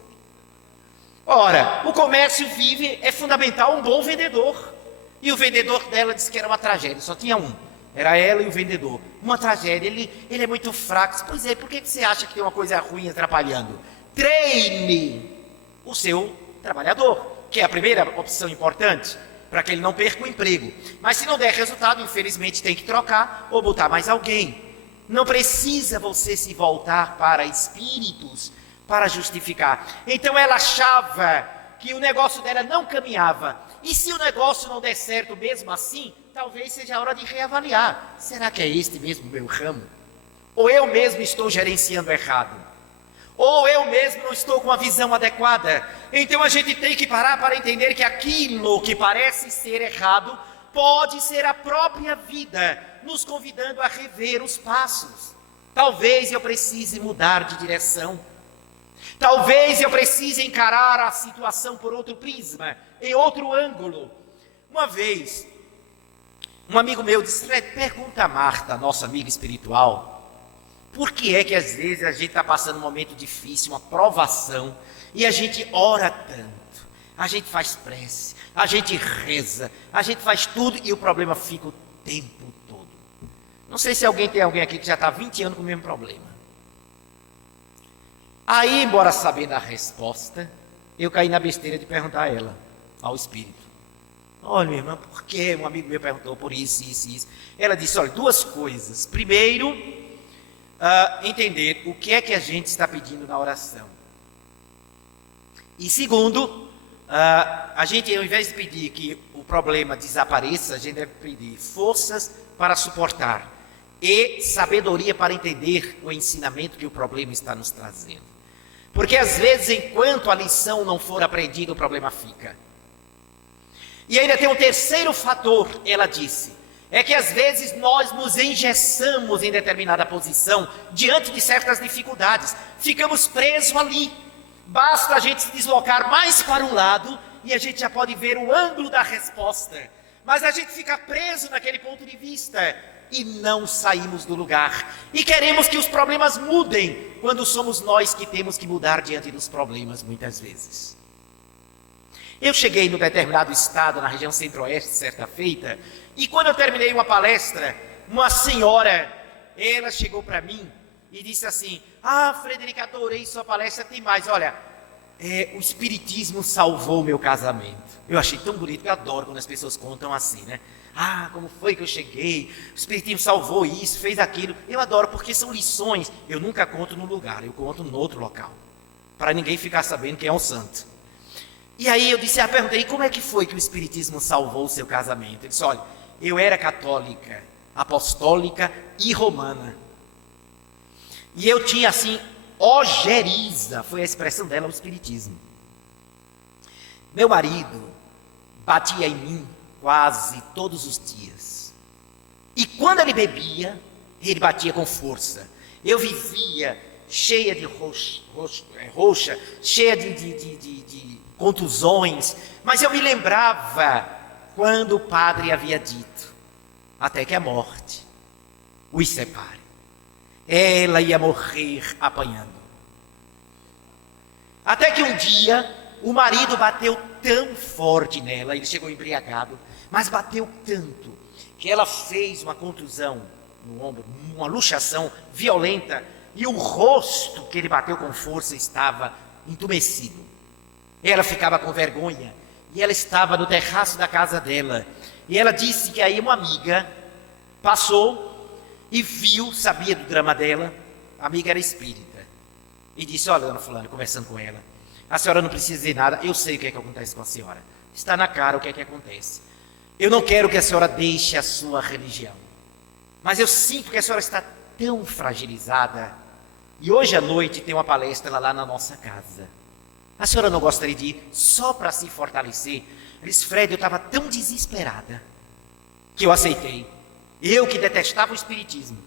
Ora, o comércio vive, é fundamental um bom vendedor. E o vendedor dela disse que era uma tragédia, só tinha um. Era ela e o vendedor. Uma tragédia, ele é muito fraco. Pois é, por que você acha que tem uma coisa ruim atrapalhando? Treine o seu trabalhador, que é a primeira opção importante, para que ele não perca o emprego. Mas se não der resultado, infelizmente tem que trocar ou botar mais alguém. Não precisa você se voltar para espíritos para justificar. Então ela achava que o negócio dela não caminhava. E se o negócio não der certo mesmo assim, talvez seja a hora de reavaliar. Será que é este mesmo meu ramo? Ou eu mesmo estou gerenciando errado? Ou eu mesmo não estou com a visão adequada? Então a gente tem que parar para entender que aquilo que parece ser errado pode ser a própria vida nos convidando a rever os passos. Talvez eu precise mudar de direção. Talvez eu precise encarar a situação por outro prisma, em outro ângulo. Uma vez, um amigo meu disse: pergunta a Marta, nossa amiga espiritual, por que é que às vezes a gente está passando um momento difícil, uma provação, e a gente ora tanto, a gente faz prece, a gente reza, a gente faz tudo e o problema fica o tempo todo. Não sei se tem alguém aqui que já está há 20 anos com o mesmo problema. Aí, embora sabendo a resposta, eu caí na besteira de perguntar a ela, ao espírito: Olha, minha irmã, por quê? Um amigo meu perguntou por isso, isso, isso. Ela disse, olha, duas coisas. Primeiro, entender o que é que a gente está pedindo na oração. E segundo, a gente, ao invés de pedir que o problema desapareça, a gente deve pedir forças para suportar e sabedoria para entender o ensinamento que o problema está nos trazendo. Porque às vezes, enquanto a lição não for aprendida, o problema fica. E ainda tem um terceiro fator, ela disse, é que às vezes nós nos engessamos em determinada posição diante de certas dificuldades, ficamos presos ali. Basta a gente se deslocar mais para um lado e a gente já pode ver o ângulo da resposta. Mas a gente fica preso naquele ponto de vista e não saímos do lugar. E queremos que os problemas mudem, quando somos nós que temos que mudar diante dos problemas muitas vezes. Eu cheguei num determinado estado, na região centro-oeste, certa feita, e quando eu terminei uma palestra, uma senhora, ela chegou para mim e disse assim, Frederico, adorei sua palestra, tem mais, olha, o Espiritismo salvou o meu casamento. Eu achei tão bonito, eu adoro quando as pessoas contam assim, né? Como foi que eu cheguei, o Espiritismo salvou isso, fez aquilo. Eu adoro porque são lições, eu nunca conto no lugar, eu conto no outro local, para ninguém ficar sabendo quem é um santo. E aí eu perguntei, como é que foi que o Espiritismo salvou o seu casamento? Ele disse, olha, eu era católica, apostólica e romana. E eu tinha assim, ojeriza, foi a expressão dela, o Espiritismo. Meu marido batia em mim quase todos os dias. E quando ele bebia, ele batia com força. Eu vivia cheia de roxa, cheia de contusões, mas eu me lembrava quando o padre havia dito, até que a morte os separe. Ela ia morrer apanhando. Até que um dia, o marido bateu tão forte nela, ele chegou embriagado, mas bateu tanto, que ela fez uma contusão no ombro, uma luxação violenta, e o rosto que ele bateu com força estava entumecido. Ela ficava com vergonha, e ela estava no terraço da casa dela, e ela disse que aí uma amiga passou e viu, sabia do drama dela, a amiga era espírita, e disse, olha, dona fulana, conversando com ela, a senhora não precisa dizer nada, eu sei o que é que acontece com a senhora, está na cara o que é que acontece, eu não quero que a senhora deixe a sua religião, mas eu sinto que a senhora está tão fragilizada, e hoje à noite tem uma palestra lá na nossa casa, a senhora não gostaria de ir só para se fortalecer? Ela disse, Fred, eu estava tão desesperada que eu aceitei. Eu que detestava o espiritismo.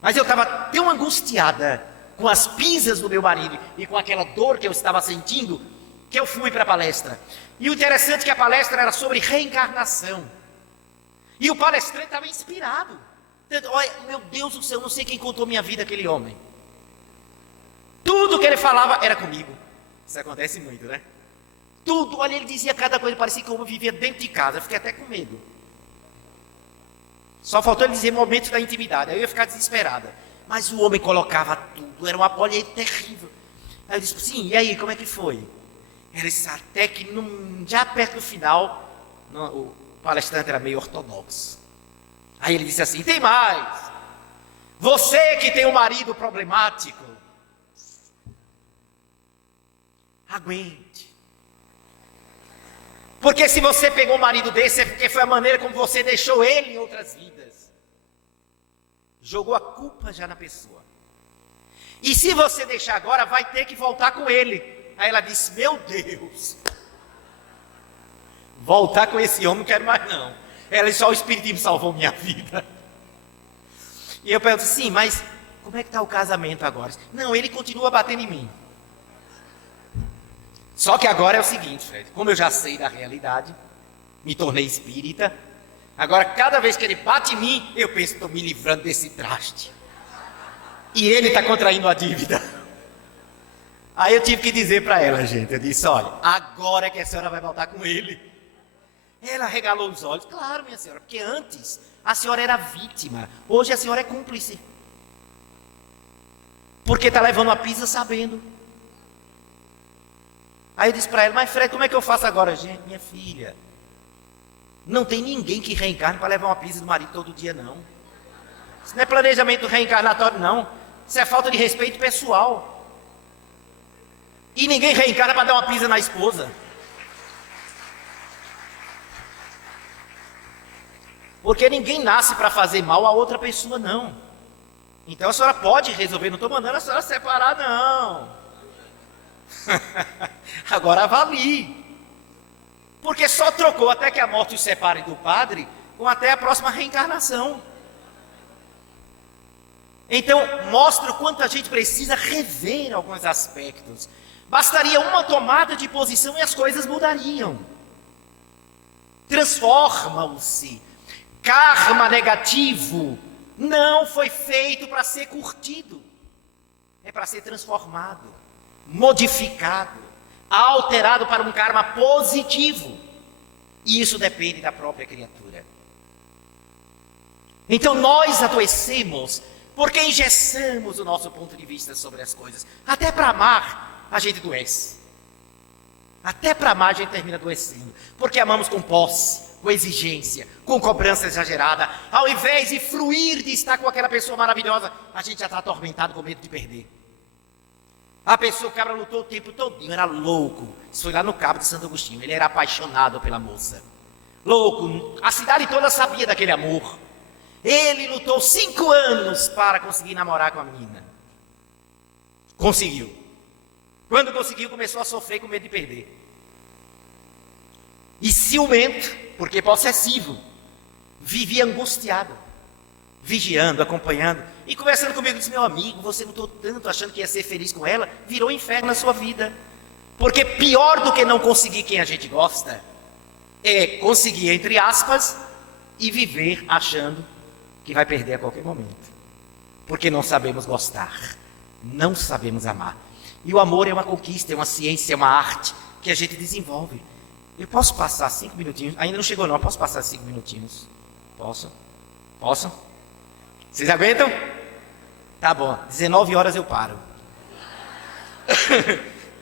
Mas eu estava tão angustiada com as pinças do meu marido e com aquela dor que eu estava sentindo, que eu fui para a palestra. E o interessante é que a palestra era sobre reencarnação. E o palestrante estava inspirado. Olha, meu Deus do céu, não sei quem contou minha vida, aquele homem. Tudo que ele falava era comigo. Isso acontece muito, né? Tudo, olha, ele dizia cada coisa, parecia que eu vivia dentro de casa, eu fiquei até com medo. Só faltou ele dizer momentos da intimidade, aí eu ia ficar desesperada. Mas o homem colocava tudo, era uma bolha terrível. Aí eu disse, sim, e aí, como é que foi? Ele disse, até que já perto do final, o palestrante era meio ortodoxo. Aí ele disse assim, tem mais. Você que tem um marido problemático, aguente. Porque se você pegou um marido desse, é porque foi a maneira como você deixou ele em outras vidas. Jogou a culpa já na pessoa. E se você deixar agora, vai ter que voltar com ele. Aí ela disse, meu Deus, voltar com esse homem não quero mais não. Ela disse, só o Espiritismo salvou minha vida. E eu pergunto, sim, mas como é que está o casamento agora? Não, ele continua batendo em mim. Só que agora é o seguinte, Fred, como eu já sei da realidade, me tornei espírita, agora cada vez que ele bate em mim, eu penso, estou me livrando desse traste. E ele está contraindo a dívida. Aí eu tive que dizer para ela, gente, eu disse, olha, agora é que a senhora vai voltar com ele. Ela regalou os olhos, claro, minha senhora, porque antes a senhora era vítima, hoje a senhora é cúmplice. Porque está levando a pisa sabendo. Aí eu disse para ela, mas Fred, como é que eu faço agora? Gente, minha filha, Não tem ninguém que reencarne para levar uma pizza do marido todo dia, não. Isso não é planejamento reencarnatório, não. Isso é falta de respeito pessoal. E ninguém reencarna para dar uma pizza na esposa. Porque ninguém nasce para fazer mal a outra pessoa, não. Então a senhora pode resolver, não estou mandando a senhora separar, não. Agora avalie. Porque só trocou até que a morte os separe do padre, com até a próxima reencarnação. Então mostra o quanto a gente precisa rever alguns aspectos. Bastaria uma tomada de posição e as coisas mudariam. Transformam-se. Karma negativo não foi feito para ser curtido. É para ser transformado, modificado, alterado para um karma positivo. E isso depende da própria criatura. Então nós adoecemos porque engessamos o nosso ponto de vista sobre as coisas. Até para amar, a gente adoece. Até para amar a gente termina adoecendo. Porque amamos com posse, com exigência, com cobrança exagerada. Ao invés de fruir de estar com aquela pessoa maravilhosa, a gente já está atormentado com medo de perder. A pessoa, o cabra lutou o tempo todinho, era louco. Isso foi lá no Cabo de Santo Agostinho. Ele era apaixonado pela moça. Louco, a cidade toda sabia daquele amor. Ele lutou 5 anos para conseguir namorar com a menina. Conseguiu. Quando conseguiu, começou a sofrer com medo de perder. E ciumento, porque possessivo, vivia angustiado, vigiando, acompanhando, e conversando comigo, disse: meu amigo, você lutou tanto achando que ia ser feliz com ela, virou um inferno na sua vida. Porque pior do que não conseguir quem a gente gosta, é conseguir, entre aspas, e viver achando que vai perder a qualquer momento. Porque não sabemos gostar, não sabemos amar. E o amor é uma conquista, é uma ciência, é uma arte que a gente desenvolve. Eu posso passar 5 minutinhos? Ainda não chegou não, posso passar 5 minutinhos? Posso? Posso? Vocês aguentam? Tá bom, 19 horas eu paro.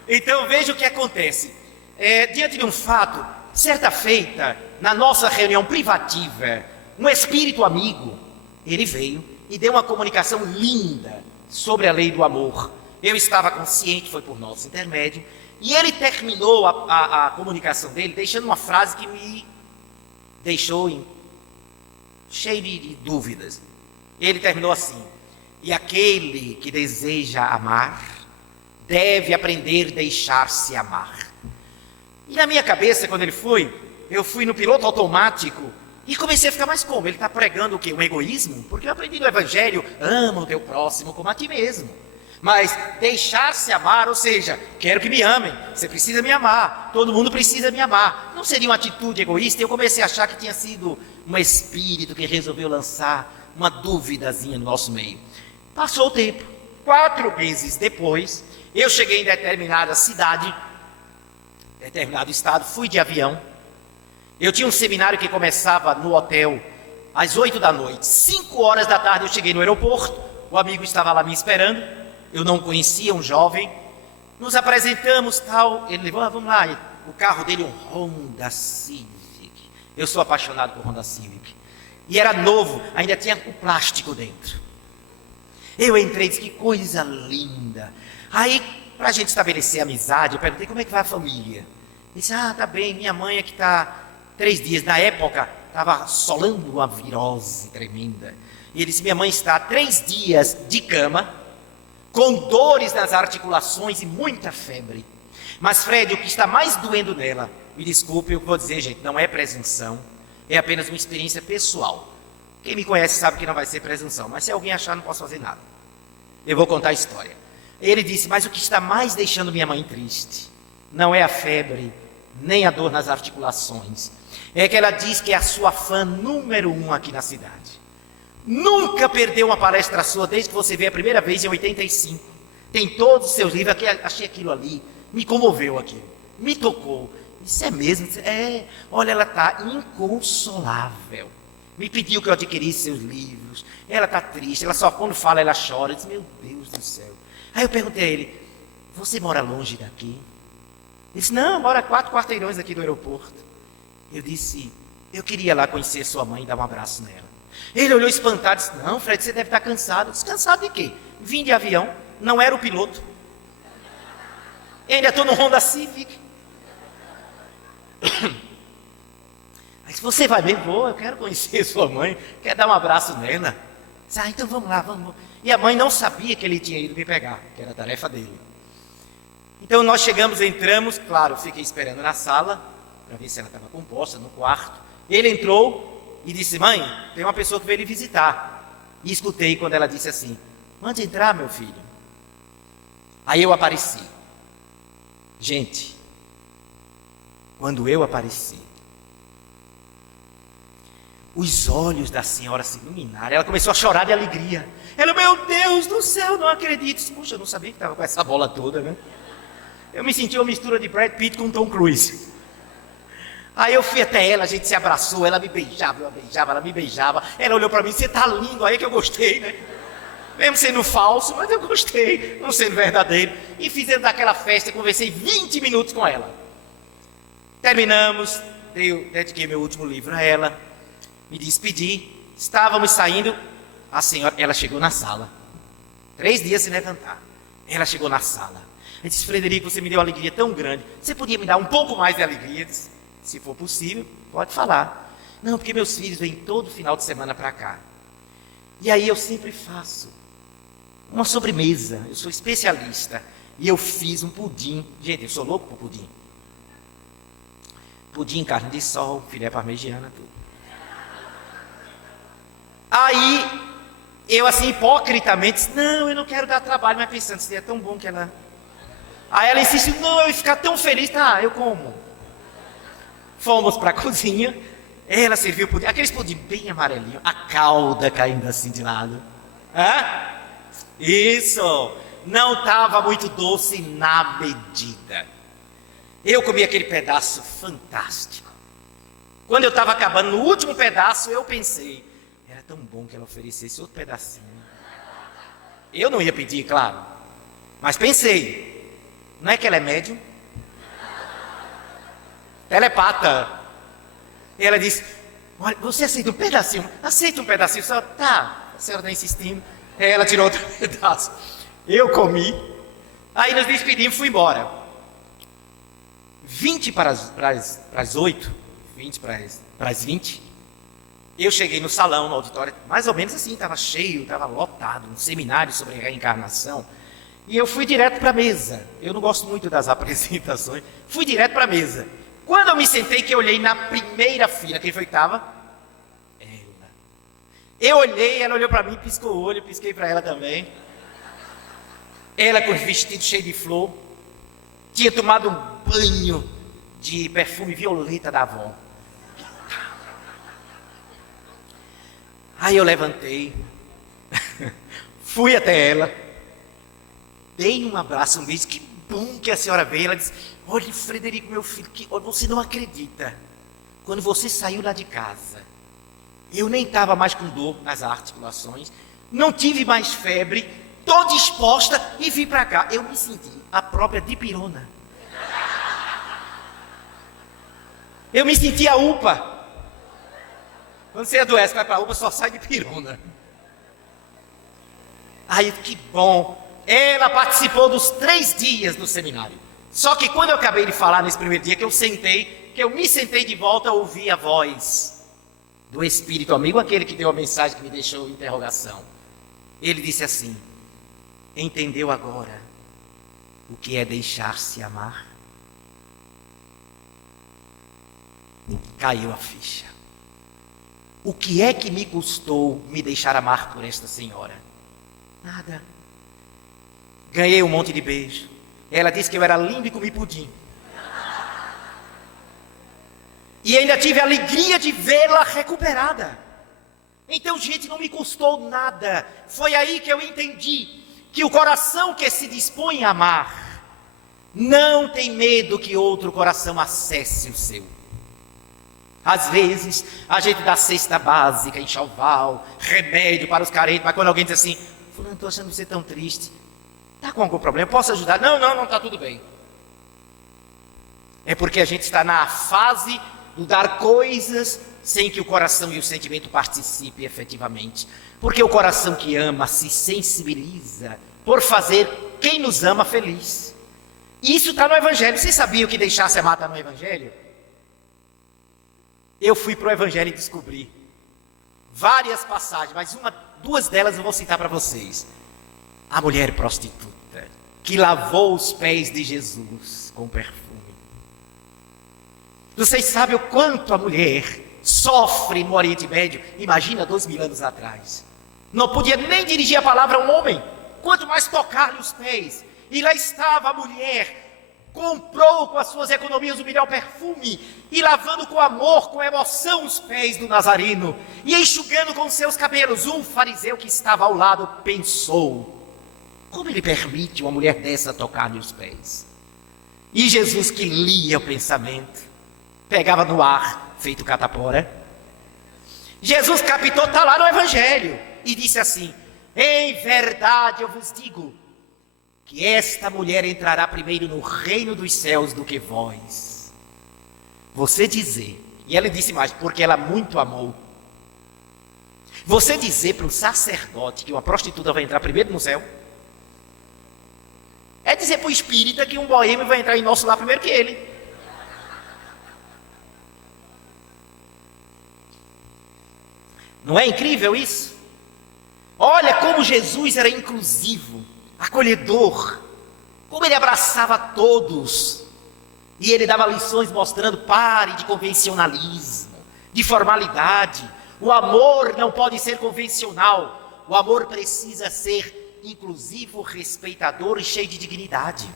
Então veja o que acontece. Diante de um fato, certa feita, na nossa reunião privativa, um espírito amigo, ele veio e deu uma comunicação linda sobre a lei do amor. Eu estava consciente, foi por nosso intermédio, e ele terminou a comunicação dele deixando uma frase que me deixou cheio de dúvidas. Ele terminou assim: e aquele que deseja amar, deve aprender a deixar-se amar. E na minha cabeça, quando ele foi, eu fui no piloto automático e comecei a ficar mais como? Ele está pregando o quê? Um egoísmo? Porque eu aprendi no Evangelho: ama o teu próximo como a ti mesmo. Mas deixar-se amar, ou seja, quero que me amem, você precisa me amar, todo mundo precisa me amar. Não seria uma atitude egoísta? Eu comecei a achar que tinha sido um espírito que resolveu lançar uma duvidazinha no nosso meio. Passou o tempo, 4 meses depois, eu cheguei em determinada cidade, determinado estado, fui de avião. Eu tinha um seminário que começava no hotel às 8 da noite. 5 horas da tarde eu cheguei no aeroporto, o amigo estava lá me esperando. Eu não conhecia, um jovem. Nos apresentamos, tal. Ele levou, vamos lá. O carro dele, um Honda Civic. Eu sou apaixonado por Honda Civic. E era novo, ainda tinha o plástico dentro. Eu entrei e disse: que coisa linda. Aí, para a gente estabelecer amizade, eu perguntei: como é que vai a família? Ele disse: tá bem, minha mãe é que está 3 dias. Na época, estava assolando uma virose tremenda. E ele disse: minha mãe está 3 dias de cama, com dores nas articulações e muita febre. Mas Fred, o que está mais doendo nela, me desculpe, eu vou dizer, gente, não é presunção, é apenas uma experiência pessoal. Quem me conhece sabe que não vai ser presunção, mas se alguém achar, não posso fazer nada. Eu vou contar a história. Ele disse: mas o que está mais deixando minha mãe triste não é a febre, nem a dor nas articulações. É que ela diz que é a sua fã número 1 aqui na cidade. Nunca perdeu uma palestra sua desde que você veio a primeira vez em 85. Tem todos os seus livros. Achei aquilo ali, me comoveu aquilo, me tocou. Isso é mesmo? Olha, ela está inconsolável. Me pediu que eu adquirisse seus livros. Ela está triste, ela só quando fala ela chora. Eu disse: meu Deus do céu. Aí eu perguntei a ele: você mora longe daqui? Ele disse: não, mora 4 quarteirões aqui do aeroporto. Eu disse: eu queria lá conhecer sua mãe e dar um abraço nela. Ele olhou espantado e disse, não, Fred, você deve estar cansado. Eu disse, cansado de quê? Vim de avião, não era o piloto. Eu ainda estou no Honda Civic. Mas você vai mesmo? Vou, eu quero conhecer sua mãe, quero dar um abraço nela. Disse, então vamos lá, vamos. E a mãe não sabia que ele tinha ido me pegar, que era a tarefa dele. Então nós chegamos, entramos, claro, fiquei esperando na sala, para ver se ela estava composta, no quarto. Ele entrou e disse, mãe, tem uma pessoa que veio lhe visitar. E escutei quando ela disse assim, mande entrar, meu filho. Aí eu apareci. Gente, quando eu apareci, os olhos da senhora se iluminaram, ela começou a chorar de alegria. Ela, meu Deus do céu, não acredito. Puxa, eu não sabia que estava com essa bola toda, né? Eu me senti uma mistura de Brad Pitt com Tom Cruise. Aí eu fui até ela, a gente se abraçou, ela me beijava, eu beijava, ela me beijava. Ela olhou para mim, você tá lindo, aí que eu gostei, né? Mesmo sendo falso, mas eu gostei, não sendo verdadeiro. E fizemos aquela festa, conversei 20 minutos com ela. Terminamos, dediquei meu último livro a ela, me despedi, estávamos saindo, ela chegou na sala. 3 dias sem levantar. Ela chegou na sala. Ela disse, Frederico, você me deu uma alegria tão grande, você podia me dar um pouco mais de alegria? Disse, se for possível, pode falar. Não, porque meus filhos vêm todo final de semana para cá. E aí eu sempre faço uma sobremesa, eu sou especialista. E eu fiz um pudim. Gente, eu sou louco por pudim. Pudim, carne de sol, filé parmegiana, tudo. Aí, eu assim, hipocritamente, disse, não, eu não quero dar trabalho, mas pensando, seria tão bom que ela... Aí ela insistiu, não, eu ia ficar tão feliz, tá, eu como. Fomos para a cozinha, ela serviu pudim, aqueles pudim bem amarelinho, a calda caindo assim de lado. Hã? Isso, não estava muito doce na medida. Eu comi aquele pedaço fantástico. Quando eu estava acabando, no último pedaço, eu pensei, era tão bom que ela oferecesse outro pedacinho. Eu não ia pedir, claro, mas pensei, não é que ela é médium? Telepata. E ela disse, olha, você aceita um pedacinho? Aceita um pedacinho só? Tá, a senhora está insistindo. Ela tirou outro pedaço. Eu comi. Aí nos despedimos e fui embora. 20 para as 8, 20 para as 20, eu cheguei no salão, no auditório, mais ou menos assim, estava cheio, estava lotado, um seminário sobre reencarnação. E eu fui direto para a mesa. Eu não gosto muito das apresentações. Fui direto para a mesa. Quando eu me sentei, que eu olhei na primeira fila, quem foi que estava? Ela. Eu olhei, ela olhou para mim, piscou o olho, pisquei para ela também. Ela com o vestido cheio de flor, tinha tomado um banho de perfume violeta da avó. Aí eu levantei, fui até ela, dei um abraço, um beijo, que bom que a senhora veio. Ela disse, olha, Frederico, meu filho, você não acredita, quando você saiu lá de casa, eu nem estava mais com dor nas articulações, não tive mais febre, estou disposta e vim para cá. Eu me senti a própria dipirona. Eu me senti a UPA. Quando você adoece, vai para a UPA, só sai de pirona. Aí, que bom. Ela participou dos 3 dias do seminário. Só que quando eu acabei de falar nesse primeiro dia, que eu me sentei de volta, ouvi a voz do Espírito amigo, aquele que deu a mensagem que me deixou em interrogação. Ele disse assim, entendeu agora o que é deixar-se amar? Caiu a ficha. O que é que me custou me deixar amar por esta senhora? Nada. Ganhei um monte de beijo. Ela disse que eu era lindo e comi pudim. E ainda tive a alegria de vê-la recuperada. Então, gente, não me custou nada. Foi aí que eu entendi que o coração que se dispõe a amar não tem medo que outro coração acesse o seu. Às vezes, a gente dá cesta básica, enxoval, remédio para os carentes, mas quando alguém diz assim, fulano, estou achando você tão triste, está com algum problema, posso ajudar? Não, está tudo bem. É porque a gente está na fase do dar coisas sem que o coração e o sentimento participem efetivamente. Porque o coração que ama se sensibiliza por fazer quem nos ama feliz. E isso está no Evangelho. Vocês sabiam que deixar-se amar está no Evangelho? Eu fui para o Evangelho e descobri várias passagens, mas duas delas eu vou citar para vocês. A mulher prostituta, que lavou os pés de Jesus com perfume. Vocês sabem o quanto a mulher sofre no Oriente Médio? Imagina 2000 anos atrás. Não podia nem dirigir a palavra a um homem, quanto mais tocar-lhe os pés. E lá estava a mulher, comprou com as suas economias o melhor perfume, e lavando com amor, com emoção os pés do Nazareno, e enxugando com seus cabelos. Um fariseu que estava ao lado pensou: como ele permite uma mulher dessa tocar-lhe os pés? E Jesus, que lia o pensamento, pegava no ar, feito catapora. Jesus captou, está lá no Evangelho, e disse assim: em verdade eu vos digo, que esta mulher entrará primeiro no reino dos céus do que vós. Você dizer, e ela disse mais, porque ela muito amou. Você dizer para um sacerdote que uma prostituta vai entrar primeiro no céu, é dizer para o espírita que um boêmio vai entrar em nosso lar primeiro que ele. Não é incrível isso? Olha como Jesus era inclusivo, acolhedor, como ele abraçava todos, e ele dava lições mostrando: pare de convencionalismo, de formalidade. O amor não pode ser convencional, o amor precisa ser inclusivo, respeitador e cheio de dignidade.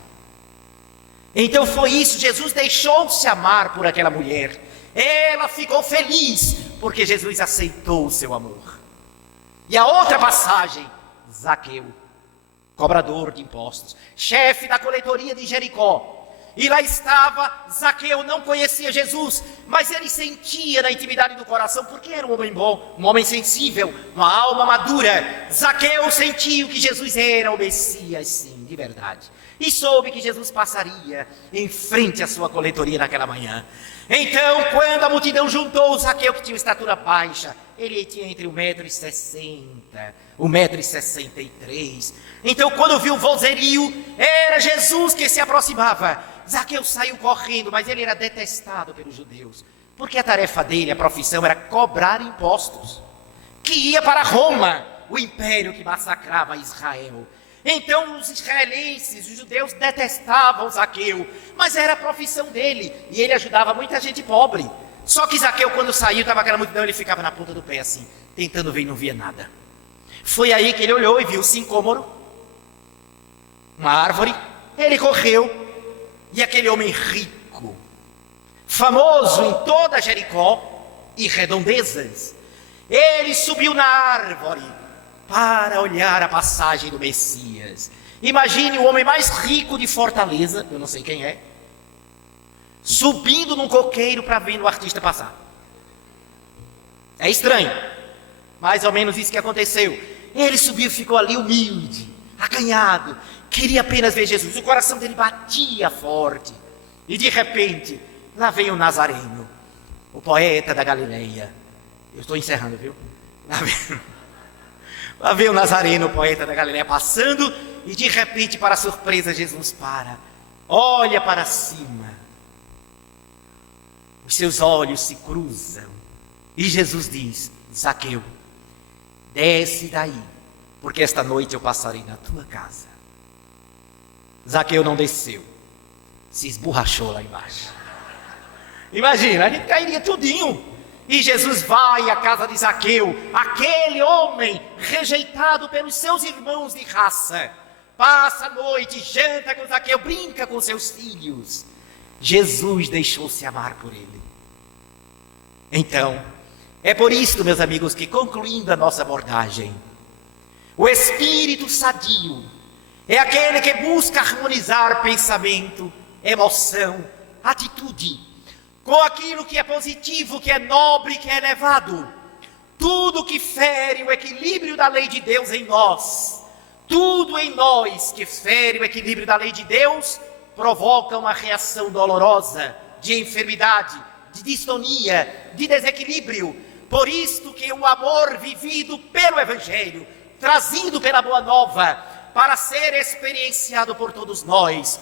Então foi isso, Jesus deixou-se amar por aquela mulher, ela ficou feliz, porque Jesus aceitou o seu amor. E a outra passagem, Zaqueu, cobrador de impostos, chefe da coletoria de Jericó. E lá estava Zaqueu, não conhecia Jesus, mas ele sentia na intimidade do coração, porque era um homem bom, um homem sensível, uma alma madura. Zaqueu sentiu que Jesus era o Messias, sim, de verdade. E soube que Jesus passaria em frente à sua coletoria naquela manhã. Então, quando a multidão juntou Zaqueu, que tinha estatura baixa, ele tinha entre 1,60 m, 1,63 m. Então, quando viu o vozerio, era Jesus que se aproximava. Zaqueu saiu correndo, mas ele era detestado pelos judeus, porque a tarefa dele, a profissão, era cobrar impostos, que ia para Roma, o império que massacrava Israel. Então os israelenses, os judeus, detestavam Zaqueu, mas era a profissão dele, e ele ajudava muita gente pobre. Só que Zaqueu, quando saiu, estava aquela multidão, ele ficava na ponta do pé assim, tentando ver e não via nada. Foi aí que ele olhou e viu o sicômoro, uma árvore. Ele correu, e aquele homem rico, famoso em toda Jericó e redondezas, ele subiu na árvore para olhar a passagem do Messias. Imagine o homem mais rico de Fortaleza, eu não sei quem é, subindo num coqueiro para ver o artista passar. É estranho, mais ou menos isso que aconteceu. Ele subiu e ficou ali humilde, acanhado, queria apenas ver Jesus. O coração dele batia forte. E de repente, lá vem o Nazareno, o poeta da Galileia. Eu estou encerrando, viu? Lá vem o Nazareno, o poeta da Galileia, passando, e de repente, para surpresa, Jesus para, olha para cima. Os seus olhos se cruzam, e Jesus diz: Zaqueu, desce daí, porque esta noite eu passarei na tua casa. Zaqueu não desceu, se esborrachou lá embaixo. Imagina, a gente cairia tudinho. E Jesus vai à casa de Zaqueu, aquele homem rejeitado pelos seus irmãos de raça. Passa a noite, janta com Zaqueu, brinca com seus filhos. Jesus deixou-se amar por ele. Então, é por isso, meus amigos, que concluindo a nossa abordagem, o espírito sadio é aquele que busca harmonizar pensamento, emoção, atitude, com aquilo que é positivo, que é nobre, que é elevado. Tudo que fere o equilíbrio da lei de Deus em nós, tudo em nós que fere o equilíbrio da lei de Deus, provoca uma reação dolorosa, de enfermidade, de distonia, de desequilíbrio. Por isto que o amor vivido pelo Evangelho, trazido pela Boa Nova, para ser experienciado por todos nós,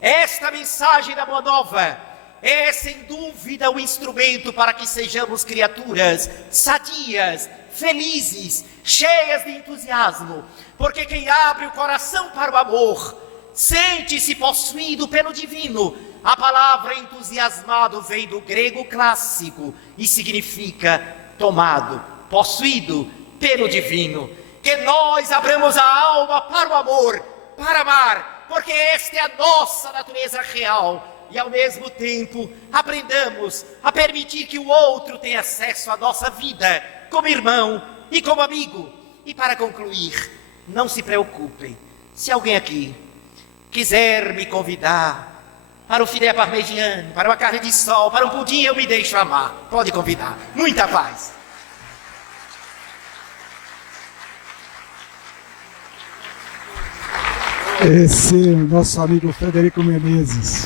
esta mensagem da Boa Nova é sem dúvida o instrumento para que sejamos criaturas sadias, felizes, cheias de entusiasmo, porque quem abre o coração para o amor sente-se possuído pelo divino. A palavra entusiasmado vem do grego clássico e significa tomado, possuído pelo divino. Que nós abramos a alma para o amor, para amar, porque esta é a nossa natureza real. E ao mesmo tempo aprendamos a permitir que o outro tenha acesso à nossa vida, como irmão e como amigo. E para concluir, não se preocupem, se alguém aqui quiser me convidar para o filé parmegiano, para uma carne de sol, para um pudim, eu me deixo amar. Pode convidar. Muita paz. Esse é o nosso amigo Frederico Menezes.